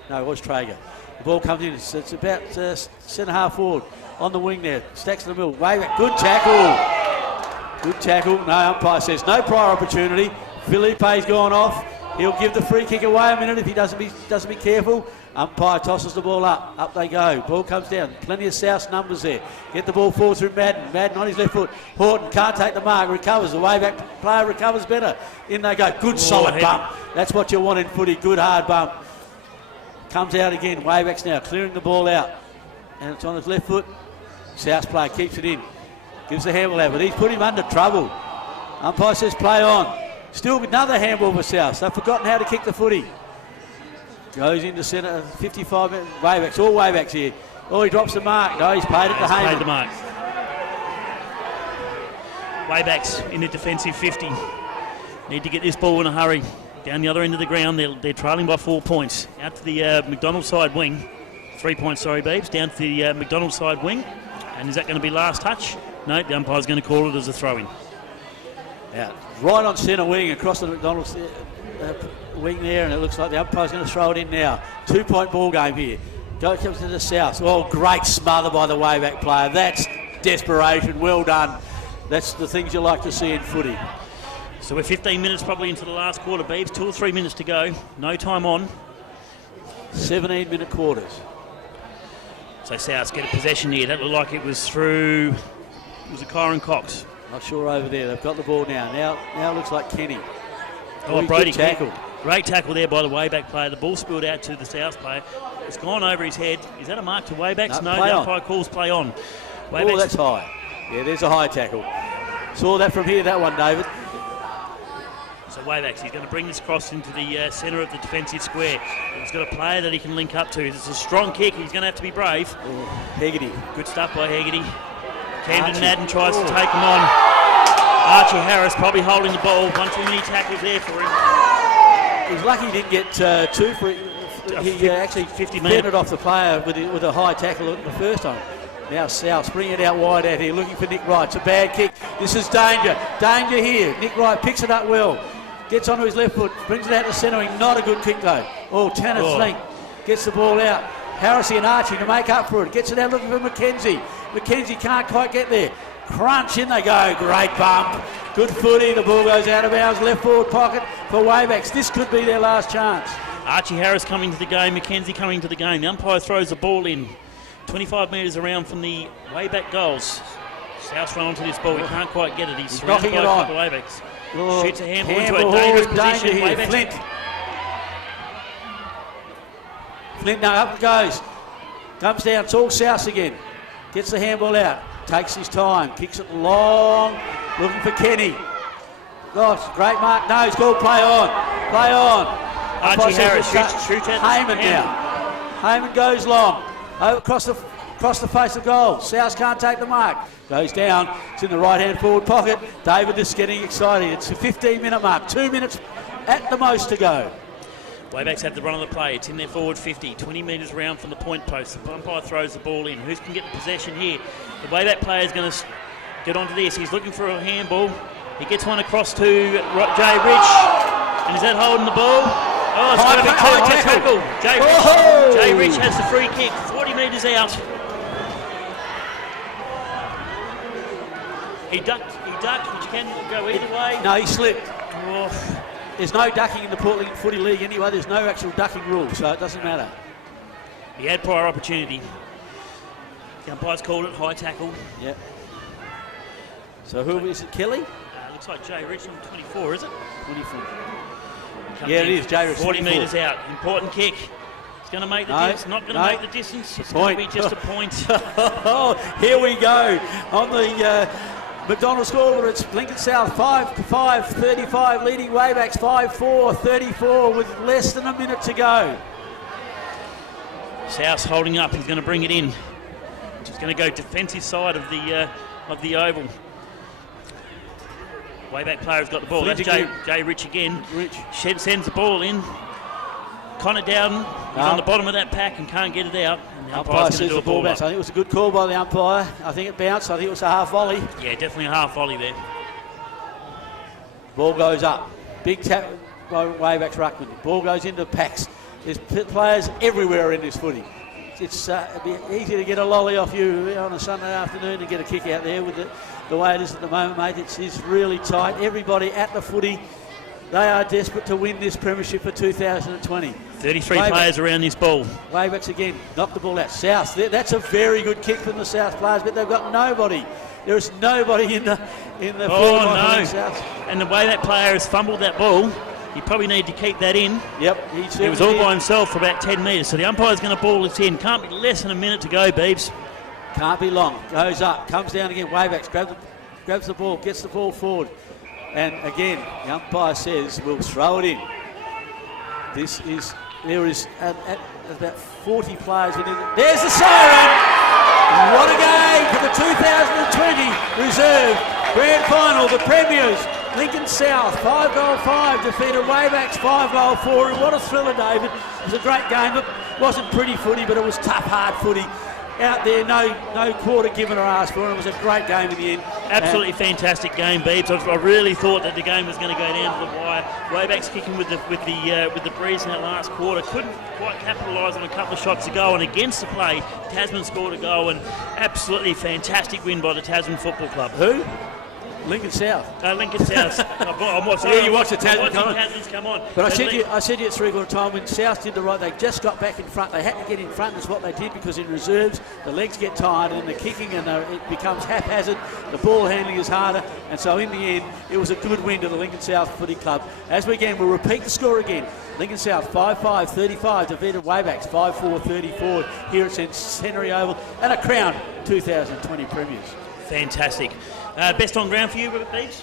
No, it was Traeger. The ball comes in. It's about centre half forward on the wing there. Stacks in the middle. Wayback. Good tackle. Good tackle. No, umpire says no prior opportunity. Felipe's gone off. He'll give the free kick away a minute if he doesn't be careful. Umpire tosses the ball up. Up they go. Ball comes down. Plenty of South numbers there. Get the ball forward through Madden. Madden on his left foot. Horton can't take the mark. Recovers. The way back player recovers better. In they go. Good solid bump. That's what you want in footy. Good hard bump. Comes out again. Waybacks now clearing the ball out. And it's on his left foot. South player keeps it in. Gives the handball out. But he's put him under trouble. Umpire says play on. Still another handball for South. They've forgotten how to kick the footy. Goes into centre, 55 minutes. Waybacks, all Waybacks here. Oh, he drops the mark. No, he's paid it to Hayman. Paid the mark. Waybacks in the defensive 50. Need to get this ball in a hurry. Down the other end of the ground, they're trailing by 4 points. Out to the McDonald side wing. 3 points, sorry, Beebs. Down to the McDonald side wing. And is that going to be last touch? No, the umpire's going to call it as a throw-in. Yeah, right on centre wing, across the McDonald's wing there, and it looks like the umpire's going to throw it in now. 2-point ball game here. Comes to the South. Oh, great smother by the way-back player. That's desperation. Well done. That's the things you like to see in footy. So we're 15 minutes probably into the last quarter, Beebs. 2 or 3 minutes to go. No time on. 17-minute quarters. So Souths get a possession here. That looked like it was through... Was it Kyron Cox? Not sure over there. They've got the ball now. Now it looks like Kenny. Oh, Brody. Tackle. Great tackle there by the way-back player. The ball spilled out to the South player. It's gone over his head. Is that a mark to Waybacks? No, the umpire calls play on. Oh, that's high. Yeah, there's a high tackle. Saw that from here, that one, David. So Waybacks, he's going to bring this cross into the centre of the defensive square. He's got a player that he can link up to. It's a strong kick. He's going to have to be brave. Oh, Hegarty. Good stuff by Hegarty. Camden Madden tries to take him on. Archie Harris probably holding the ball. One too many tackles there for him. He's lucky he didn't get 2 for it. He actually 50 fended off the player with a high tackle the first time. Now South bring it out wide out here, looking for Nick Wright. It's a bad kick. This is danger. Danger here. Nick Wright picks it up well. Gets onto his left foot. Brings it out to centre wing. Not a good kick though. Oh, Tanner Flink gets the ball out. Harris and Archie to make up for it. Gets it out looking for McKenzie. McKenzie can't quite get there. Crunch, in they go. Great bump. Good footy. The ball goes out of bounds. Left forward pocket for Waybacks. This could be their last chance. Archie Harris coming to the game. McKenzie coming to the game. The umpire throws the ball in. 25 metres around from the way-back goals. South's run onto this ball. He can't quite get it. He's knocking it on. Waybacks. Oh, shoots a handball into a dangerous position. Here. Flint. Flint now up it goes. Comes down. It's all South again. Gets the handball out. Takes his time. Kicks it long. Looking for Kenny. Gosh, great mark. No, he's called play on. Play on. Archie Harris shoots at Heyman now. Heyman goes long. Across the face of goal. South can't take the mark. Goes down. It's in the right-hand forward pocket. David is getting excited. It's a 15-minute mark. 2 minutes at the most to go. Waybacks have the run of the play. It's in their forward 50, 20 metres round from the point post. The umpire throws the ball in. Who can get the possession here? The Wayback player is going to get onto this. He's looking for a handball. He gets one across to Jay Rich. And is that holding the ball? Oh, it's going to be high tackle. Jay Rich has the free kick, 40 metres out. He ducked, which can go either way. No, he slipped. Oh. There's no ducking in the Portland Footy League anyway. There's no actual ducking rule, so it doesn't matter. He had prior opportunity. The umpire's called it high tackle. Yep. So who is it, Kelly? Looks like Jay Rich on 24, is it? 24. Comes Yeah, it is. Jay Rich. 40 metres out. Important kick. It's going to make the distance. Not going to make the distance. It's going to be just a point. Oh, here we go on the McDonald scoreboard. It's Lincoln South 5-5, 35, leading Waybacks 5-4, 34 with less than a minute to go. South's holding up. He's going to bring it in. He's going to go defensive side of the oval. Wayback player's got the ball. That's Jay Rich again. Shed sends the ball in. Connor Dowden is on the bottom of that pack and can't get it out. And the umpire's going to do a ball back. I think it was a good call by the umpire. I think it bounced. I think it was a half volley. Yeah, definitely a half volley there. Ball goes up. Big tap by Wayback's ruckman. Ball goes into packs. There's players everywhere in this footy. It's it'd be easy to get a lolly off you on a Sunday afternoon and get a kick out there with the way it is at the moment, mate. It's really tight. Everybody at the footy, they are desperate to win this premiership for 2020. 33 players around this ball. Waybacks again, knock the ball out. South, that's a very good kick from the South players, but they've got nobody. There is nobody in the forward line. South. And the way that player has fumbled that ball, you probably need to keep that in. Yep, he was all by himself for about 10 metres, so the umpire's going to ball this in. Can't be less than a minute to go, Beebs. Can't be long. Goes up, comes down again. Waybacks grabs the ball, gets the ball forward. And again, the umpire says we'll throw it in. There is about 40 players within. There's the siren! What a game for the 2020 reserve grand final. The premiers, Lincoln South, 5-5, defeated Waybacks 5-4. What a thriller, David. It was a great game. It wasn't pretty footy, but it was tough, hard footy. Out there, no quarter given or asked for, and it was a great game in the end. Absolutely fantastic game, Beebs. I really thought that the game was going to go down to the wire. Waybacks kicking with the breeze in that last quarter. Couldn't quite capitalise on a couple of shots to go, and against the play, Tasman scored a goal, and absolutely fantastic win by the Tasman Football Club. Who? Lincoln South. Lincoln South. I'm watching. You watch the Tasman come on. But I said to you at 3/4 time when South did the right, they just got back in front. They had to get in front. That's what they did, because in reserves the legs get tired and the kicking and it becomes haphazard. The ball handling is harder, and so in the end it was a good win to the Lincoln South Footy Club. As we again, we'll repeat the score again. Lincoln South 5-5, 35 defeated Waybacks 5-4, 34 here at Centenary Oval, and a crown 2020 premiers. Fantastic. Best on ground for you, Beebs?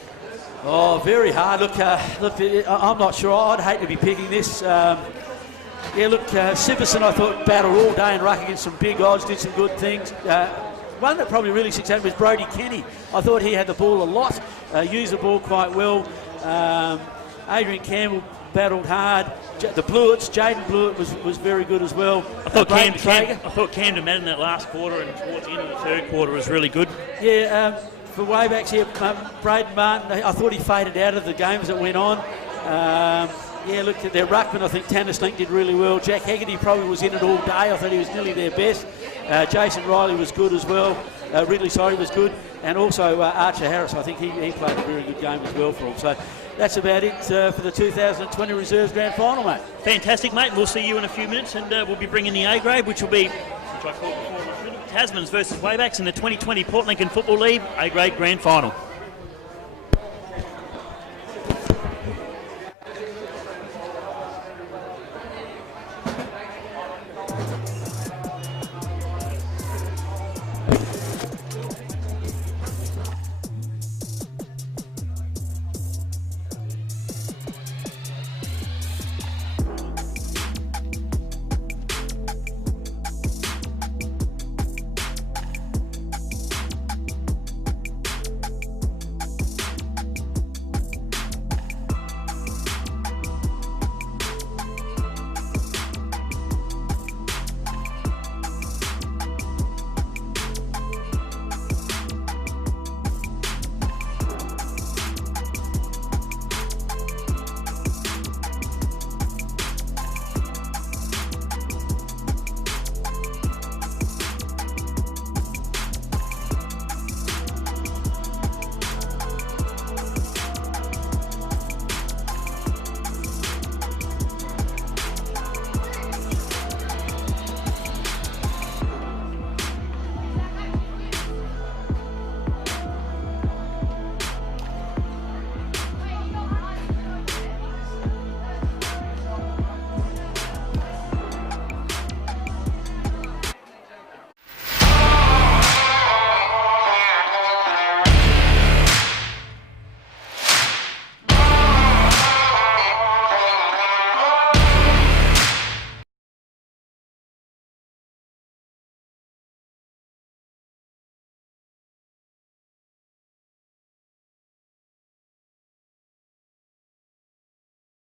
Oh, very hard. Look, I'm not sure. I'd hate to be picking this. Siverson, I thought, battled all day and ruck against some big odds, did some good things. One that probably really succeeded was Brodie Kenny. I thought he had the ball a lot, used the ball quite well. Adrian Campbell battled hard. The Blewitts, Jaden Blewett was very good as well. I thought Camden Madden in that last quarter and towards the end of the third quarter was really good. Yeah, for Waybacks here, Braden Martin, I thought he faded out of the game as it went on. Look at their ruckman. I think Tanner Slink did really well. Jack Hegarty probably was in it all day. I thought he was nearly their best. Jason Riley was good as well. Ridley Sorry was good. And also Archer Harris, I think he played a very good game as well for them. So that's about it for the 2020 Reserves Grand Final, mate. Fantastic, mate. We'll see you in a few minutes, and we'll be bringing the A grade, which will be, Tasman's versus Waybacks in the 2020 Port Lincoln Football League A grade Grand Final.